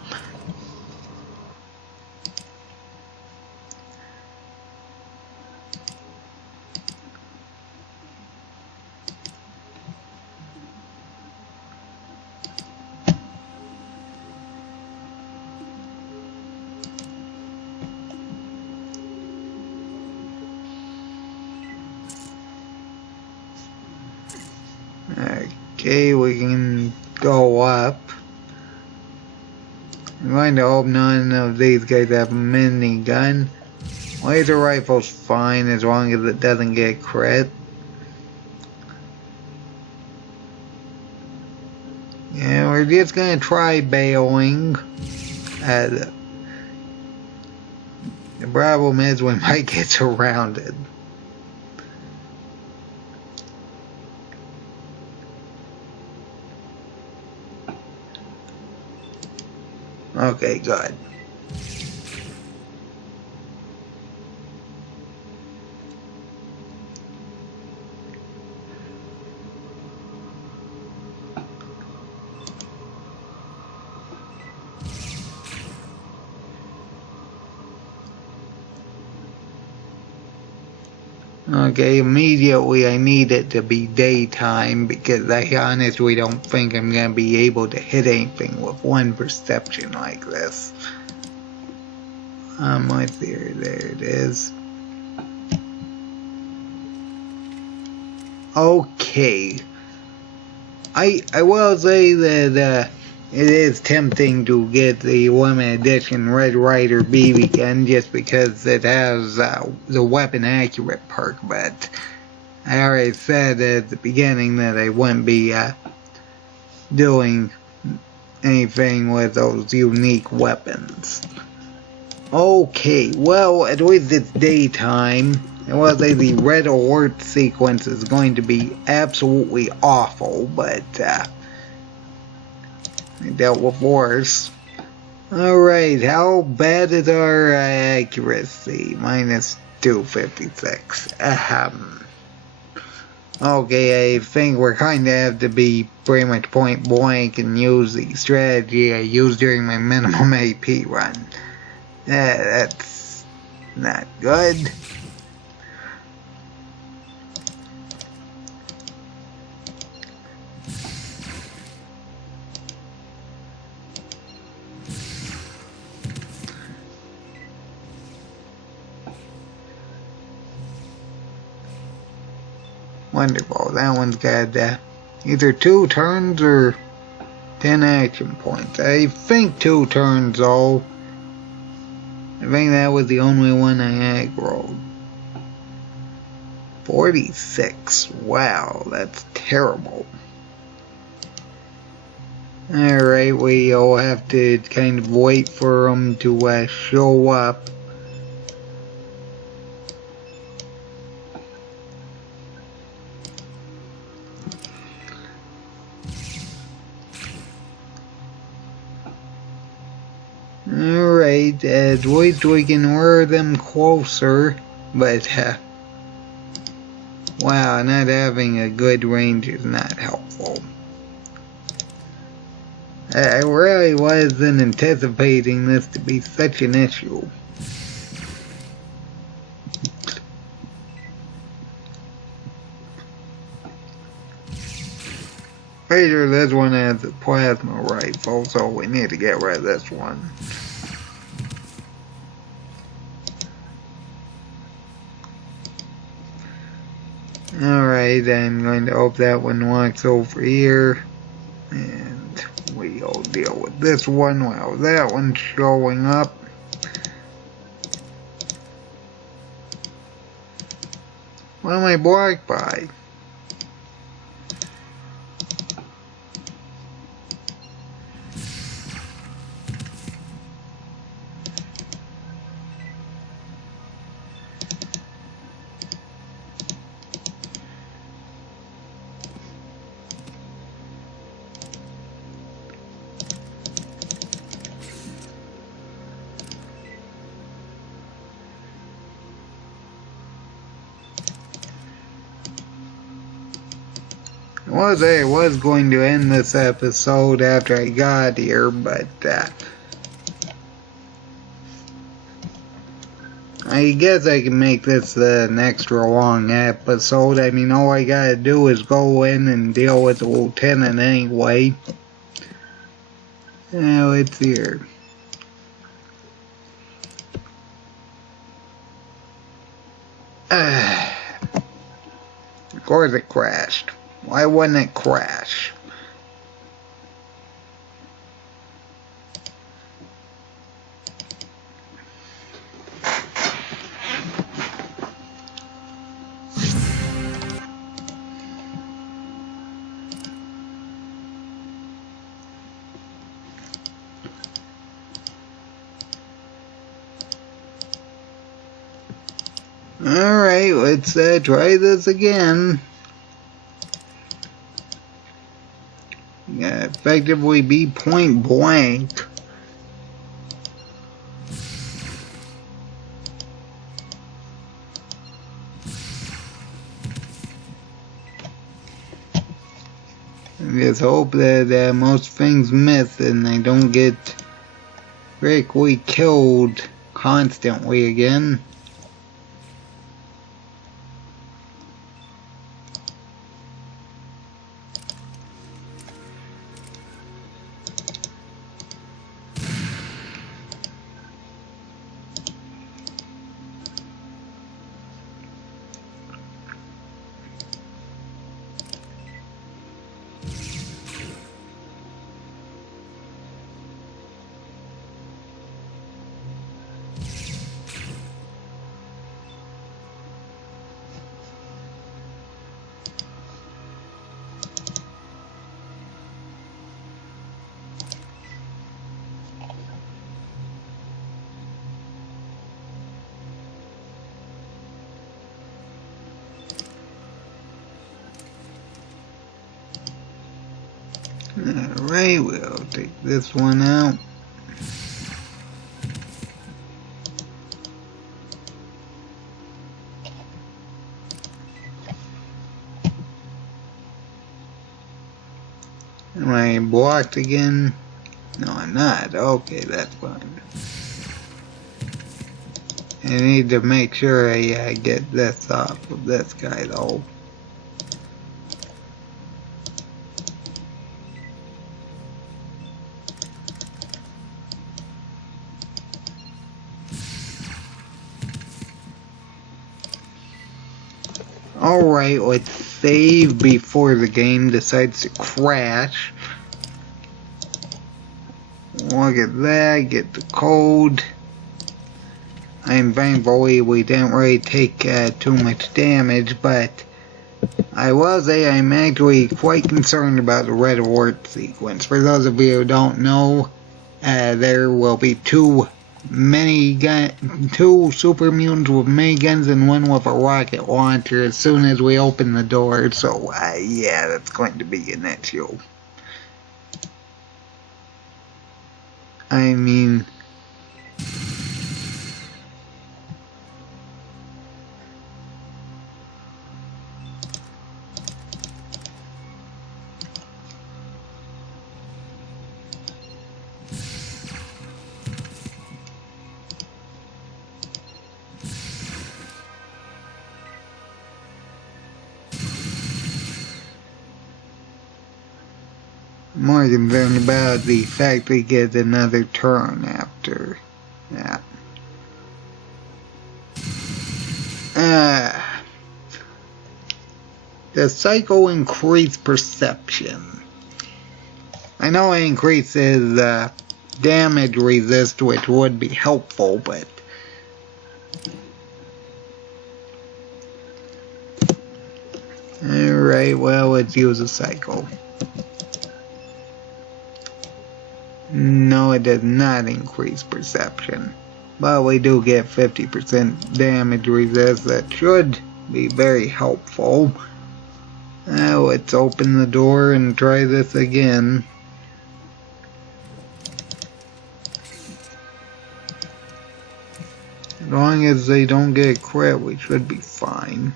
Okay, we can go up. I'm going to hope none of these guys have a minigun. Laser rifle's fine as long as it doesn't get crit. Yeah, we're just gonna try bailing. The problem is we might get surrounded. Okay, good. Okay, immediately I need it to be daytime because I honestly don't think I'm going to be able to hit anything with one perception like this. Let's see here, there it is. Okay. I will say that it is tempting to get the limited edition Red Ryder BB gun just because it has the weapon accurate perk, but I already said at the beginning that I wouldn't be doing anything with those unique weapons. Okay, well, at least it's daytime. I will say the red alert sequence is going to be absolutely awful, but I dealt with worse. Alright, how bad is our accuracy? 256. Okay, I think we're kind of have to be pretty much point blank and use the strategy I used during my minimum AP run. That's not good. Wonderful. That one's got either 2 turns or 10 action points. I think 2 turns though. I think that was the only one I aggroed. 46. Wow, that's terrible. Alright, we'll have to kind of wait for them to show up. Alright, at least we can lure them closer, but wow, not having a good range is not helpful. I really wasn't anticipating this to be such an issue. Pretty sure this one has a plasma rifle, so we need to get rid of this one. Alright, I'm going to hope that one walks over here. And we'll deal with this one while that one's showing up. What am I blocked by? I was going to end this episode after I got here, but I guess I can make this an extra long episode. I mean, all I gotta do is go in and deal with the lieutenant anyway. Now it's here. Of course it crashed. Why wouldn't it crash? Alright, let's try this again. Effectively be point blank. I just hope that most things miss and I don't get critically killed constantly again. Alright, we'll take this one out. Am I blocked again? No, I'm not. Okay, that's fine. I need to make sure I get this off of this guy though. Alright, let's save before the game decides to crash. Look at that, get the code. I'm thankfully we didn't really take too much damage, but I'm actually quite concerned about the red alert sequence. For those of you who don't know, there will be two super mutants with miniguns and one with a rocket launcher as soon as we open the door, so yeah, that's going to be an issue. I mean, more concerned about the fact we get another turn after that. Does Psycho increase perception? I know it increases damage resist, which would be helpful, but alright, well, let's use a Psycho. No, it does not increase perception, but we do get 50% damage resist. That should be very helpful. Now let's open the door and try this again. As long as they don't get crit, we should be fine.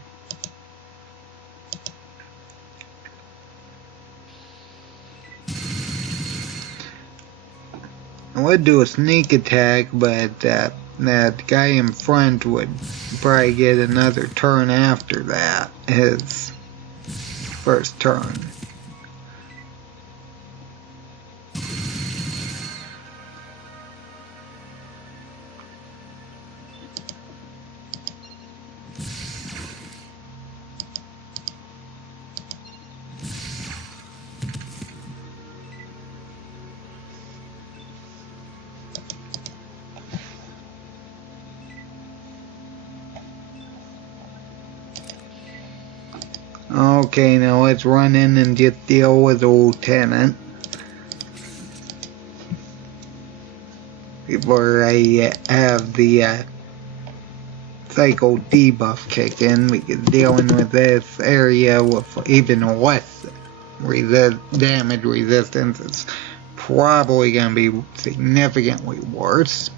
I would do a sneak attack, but that guy in front would probably get another turn after that, his first turn. Okay, now let's run in and just deal with the lieutenant before I have the Psycho debuff kick in, because dealing with this area with even less damage resistance is probably going to be significantly worse.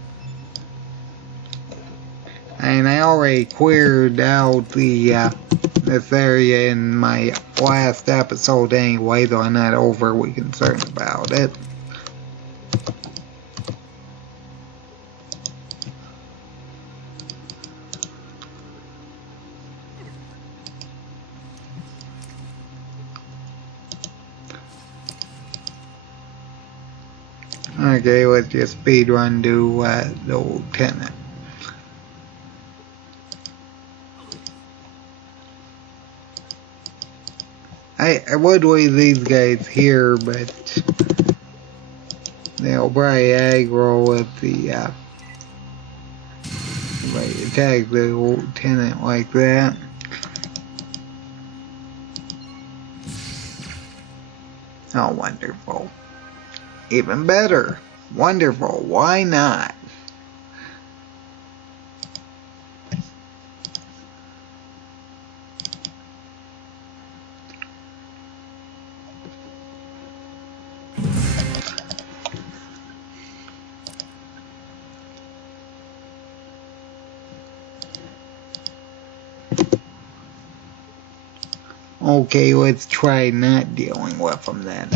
And I already cleared out this area in my last episode anyway, though I'm not overly concerned about it. Okay, let's just speedrun to the lieutenant. I would leave these guys here, but they'll probably aggro with the attack the lieutenant like that. Oh, wonderful. Even better. Wonderful. Why not? Okay, let's try not dealing with them then.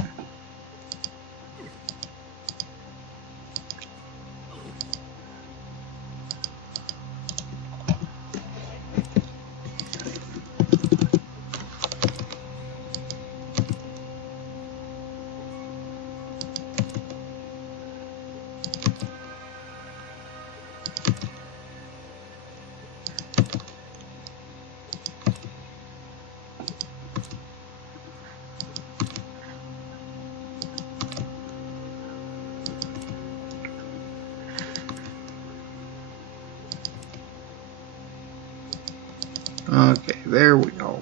Okay, there we go.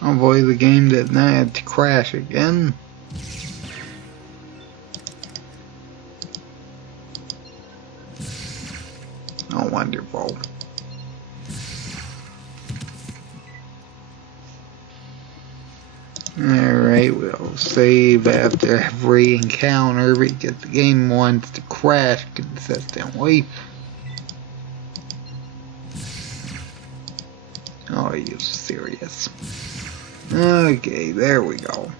Hopefully the game does not have to crash again. Oh, wonderful. Alright, we'll save after every encounter because the game wants to crash consistently. Oh, are you serious? Okay, there we go.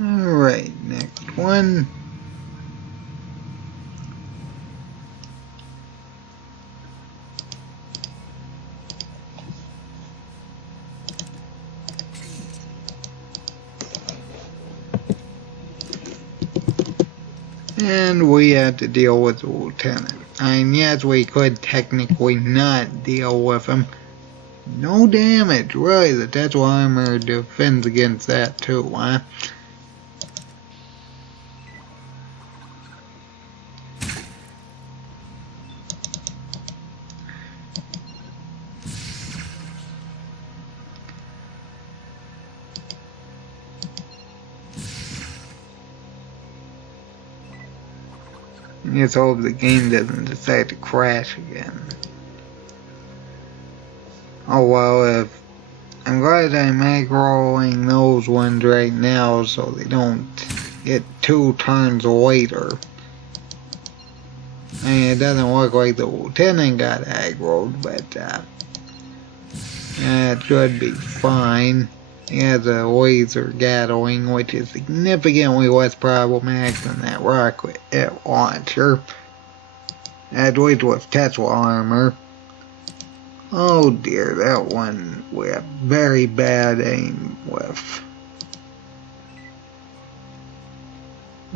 Alright, next one. And we had to deal with the lieutenant. And yes, we could technically not deal with him. No damage, really. The Tesla armor defends against that too, huh? Let's hope the game doesn't decide to crash again. Oh well, if I'm glad I'm aggroing those ones right now so they don't get 2 turns later. I mean, it doesn't look like the lieutenant got aggroed, but it should be fine. He has a laser gatling, which is significantly less problematic than that rocket launcher. At least with Tesla armor. Oh dear, that one we have very bad aim with.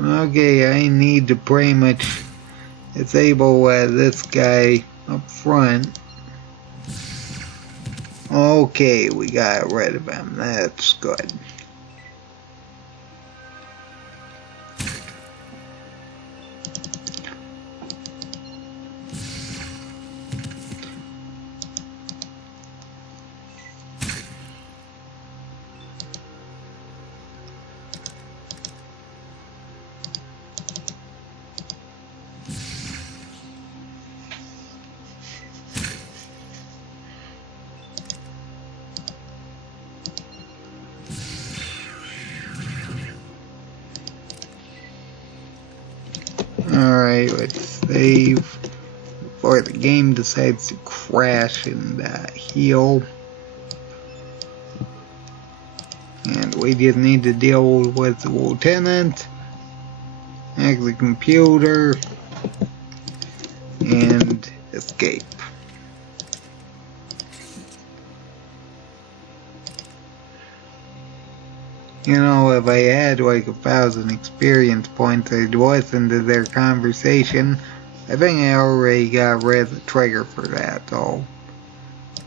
Okay, I need to pretty much disable this guy up front. Okay, we got rid of him. That's good. Alright, let's save before the game decides to crash and heal. And we just need to deal with the lieutenant, hack the computer, and escape. You know, if I had like 1,000 experience points, I'd listen to their conversation. I think I already got rid of the trigger for that, though.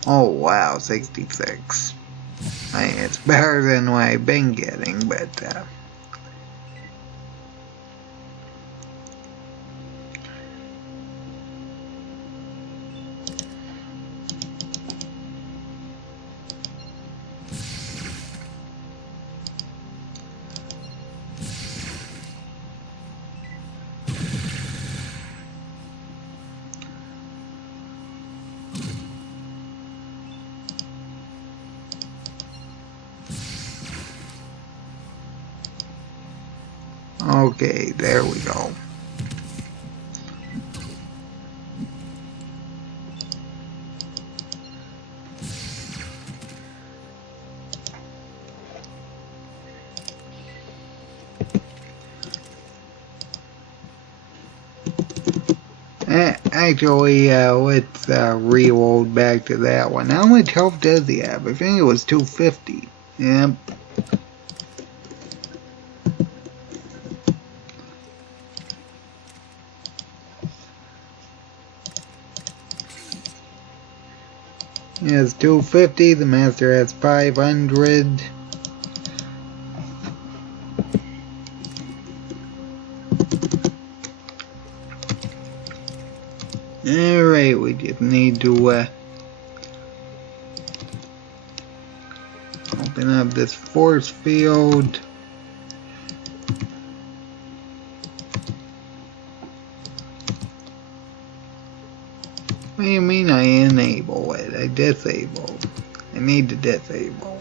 Oh wow, 66. I mean, it's better than what I've been getting, but okay, there we go. Actually, let's reload back to that one. How much health does he have? I think it was 250. Yep. He has 250. The master has 500. Alright, we just need to open up this force field. What do you mean I enable it? I disable. I need to disable.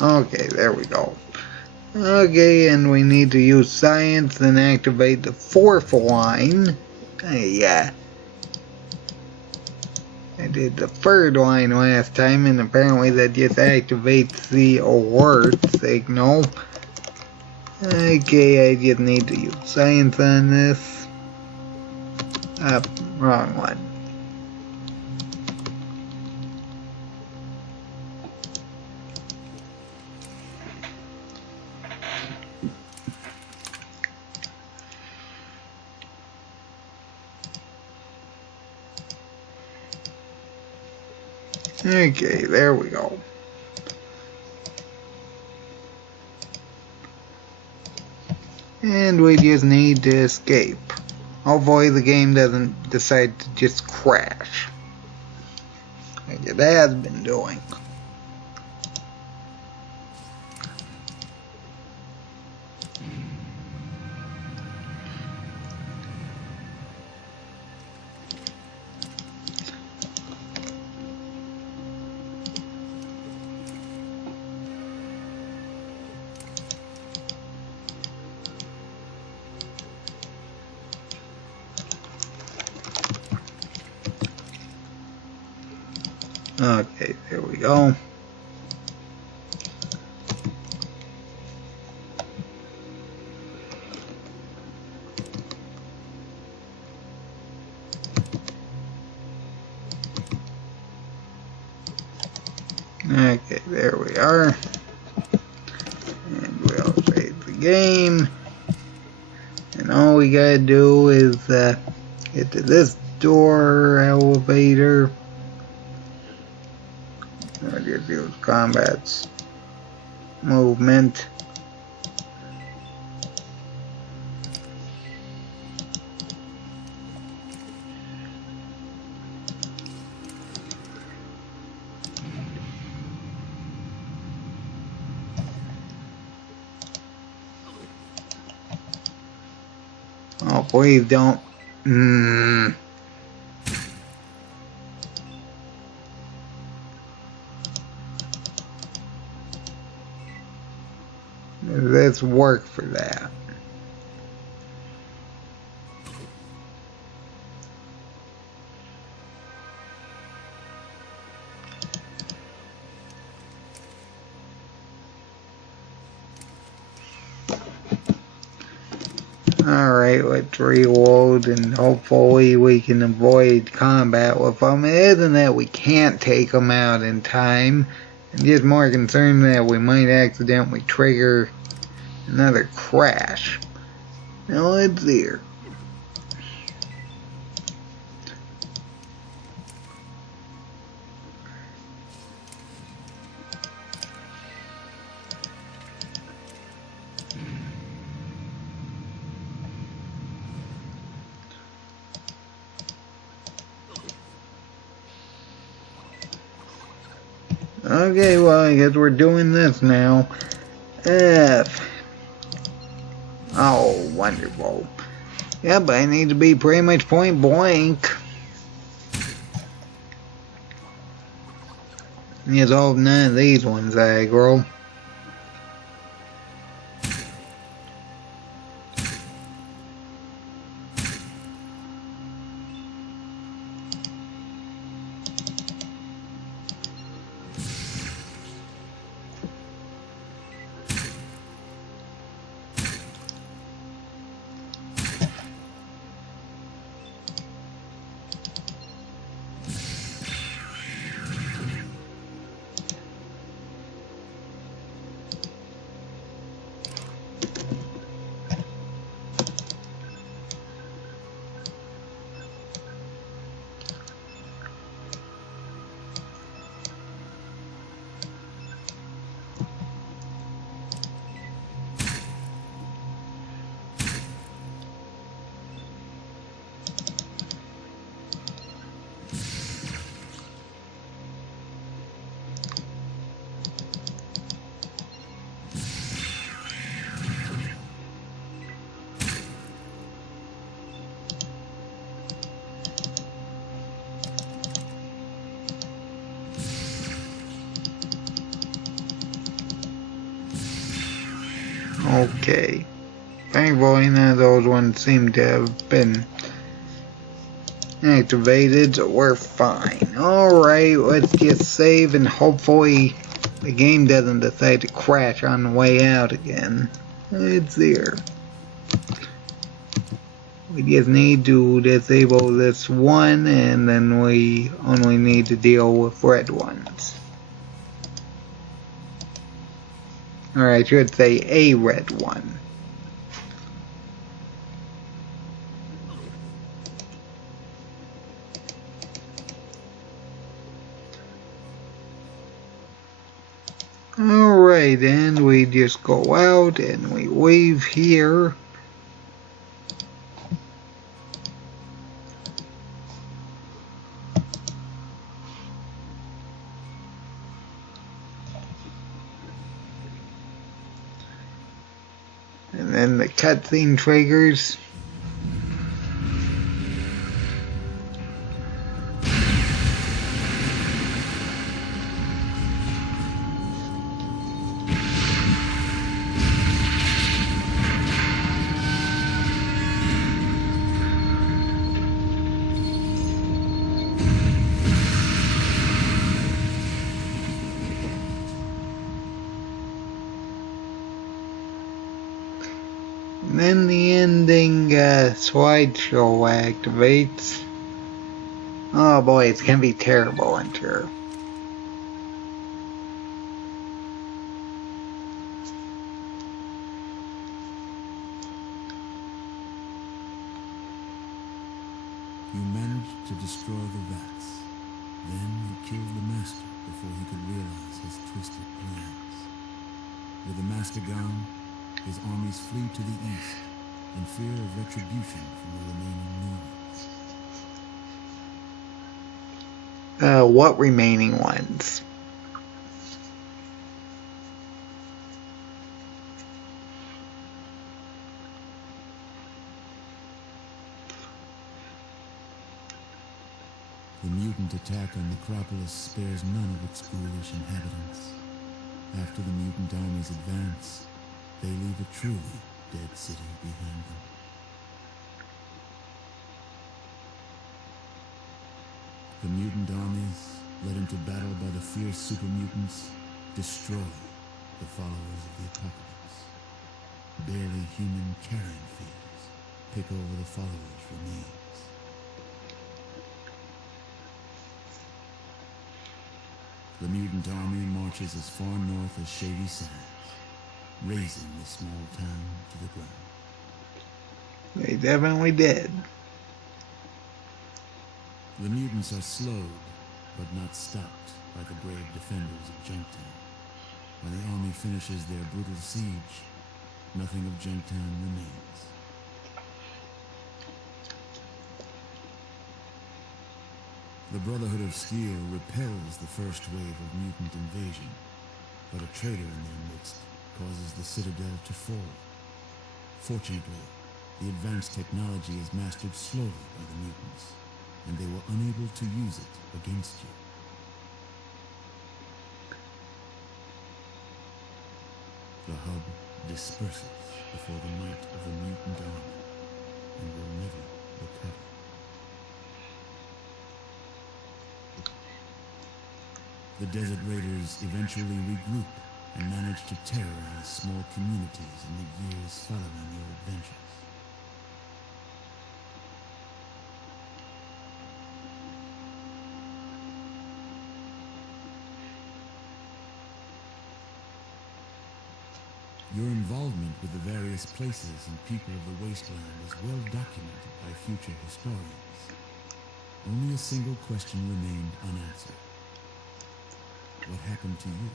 Okay, there we go. Okay, and we need to use science and activate the fourth line. Yeah. I did the third line last time, and apparently that just activates the alert signal. Okay, I just need to use science on this. Wrong one. Okay, there we go. And we just need to escape. Hopefully the game doesn't decide to just crash, like it has been doing. Okay, there we go. Okay, there we are. And we'll save the game. And all we gotta do is get to this door, elevator. I just use combat's movement. Oh, please don't. Let's work for that. Alright, let's reload and hopefully we can avoid combat with them. It isn't that we can't take them out in time. I'm just more concerned that we might accidentally trigger another crash. Now let's see here. Okay, well, I guess we're doing this now. Oh, wonderful. Yeah, but I need to be pretty much point blank. Yes, hope none of these ones aggro. Okay. Thankfully, none of those ones seem to have been activated, so we're fine. Alright, let's just save and hopefully the game doesn't decide to crash on the way out again. It's there. We just need to disable this one, and then we only need to deal with red ones. Or I should say a red one. Alright, and we just go out and we leave here. And then the cutscene triggers. And then the ending slideshow activates. Oh boy, it's gonna be terrible, I'm sure. You managed to destroy the rats. Then you killed the master before he could realize his twisted plans. With the master gone, his armies flee to the east in fear of retribution from the remaining Nords. What remaining ones? The mutant attack on Necropolis spares none of its ghoulish inhabitants. After the mutant armies advance, they leave a truly dead city behind them. The mutant armies, led into battle by the fierce super mutants, destroy the followers of the apocalypse. Barely human carrion fields pick over the followers' remains. The mutant army marches as far north as Shady Sands, razing the small town to the ground. They definitely did. The mutants are slowed, but not stopped by the brave defenders of Junktown. When the army finishes their brutal siege, nothing of Junktown remains. The Brotherhood of Steel repels the first wave of mutant invasion, but a traitor in their midst causes the Citadel to fall. Fortunately, the advanced technology is mastered slowly by the mutants, and they were unable to use it against you. The hub disperses before the might of the mutant army, and will never recover. The Desert Raiders eventually regroup and manage to terrorize small communities in the years following your adventures. Your involvement with the various places and people of the wasteland is well documented by future historians. Only a single question remained unanswered. What happened to you?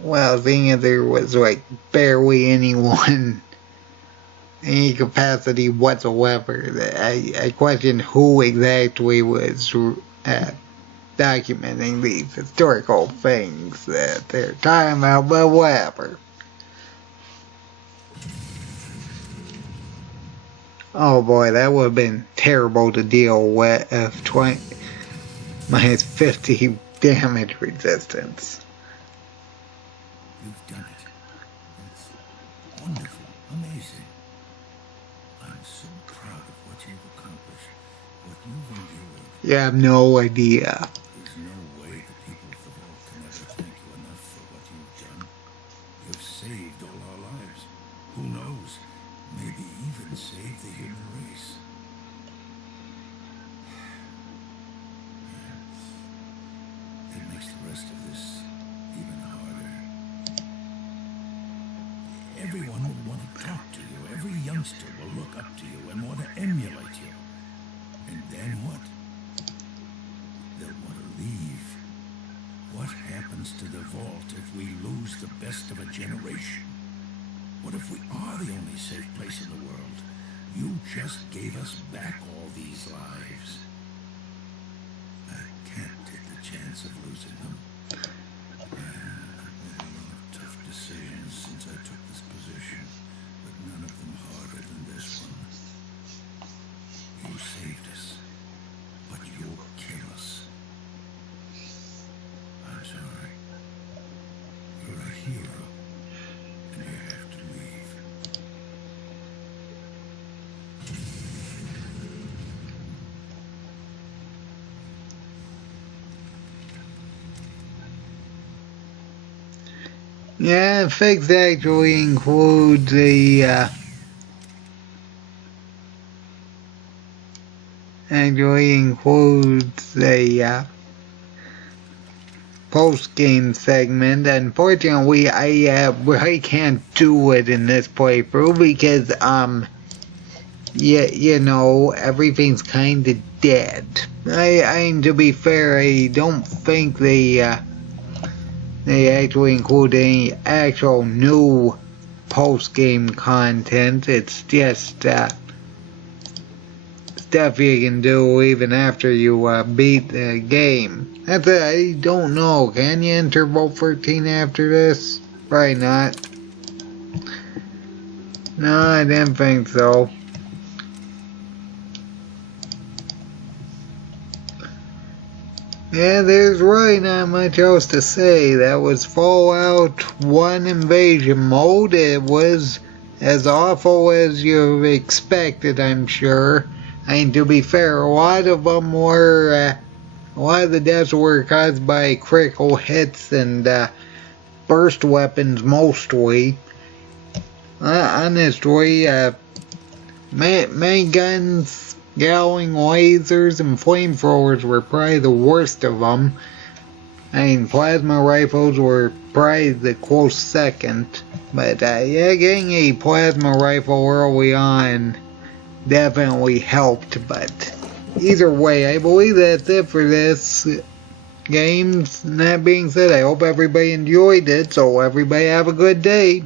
Well, seeing as there was like barely anyone, any capacity whatsoever, I question who exactly was documenting these historical things that they're talking about, but whatever. Oh boy, that would have been terrible to deal with if 20 minus 50 damage resistance. You've done it. That's wonderful. You have no idea. There's no way the people of the vault can ever thank you enough for what you've done. You've saved all our lives. Who knows? Maybe even saved the human race. It makes the rest of this even harder. Everyone will want to talk to you. Every youngster will look up to you and want to emulate you. And then what? They'll want to leave. What happens to the vault if we lose the best of a generation? What if we are the only safe place in the world? You just gave us back all these lives. I can't take the chance of losing them. I've made a lot of tough decisions since I took this position, but none of them harder than this one. You saved us, but you'll kill us. I'm sorry. You're a hero, and you have to leave. Yeah, fixt actually includes a post-game segment. Unfortunately, I can't do it in this playthrough because you know, everything's kind of dead. To be fair, I don't think they actually include any actual new post-game content. It's just stuff you can do even after you beat the game. I don't know. Can you enter Vault 13 after this? Probably not. No, I didn't think so. Yeah, there's really not much else to say. That was Fallout 1 Invasion Mode. It was as awful as you expected, I'm sure. To be fair, a lot of them were, a lot of the deaths were caused by critical hits and burst weapons mostly. Honestly, main guns, Gowling lasers, and flamethrowers were probably the worst of them. Plasma rifles were probably the close second. But yeah, getting a plasma rifle early on definitely helped. But either way, I believe that's it for this game. And that being said, I hope everybody enjoyed it. So everybody have a good day.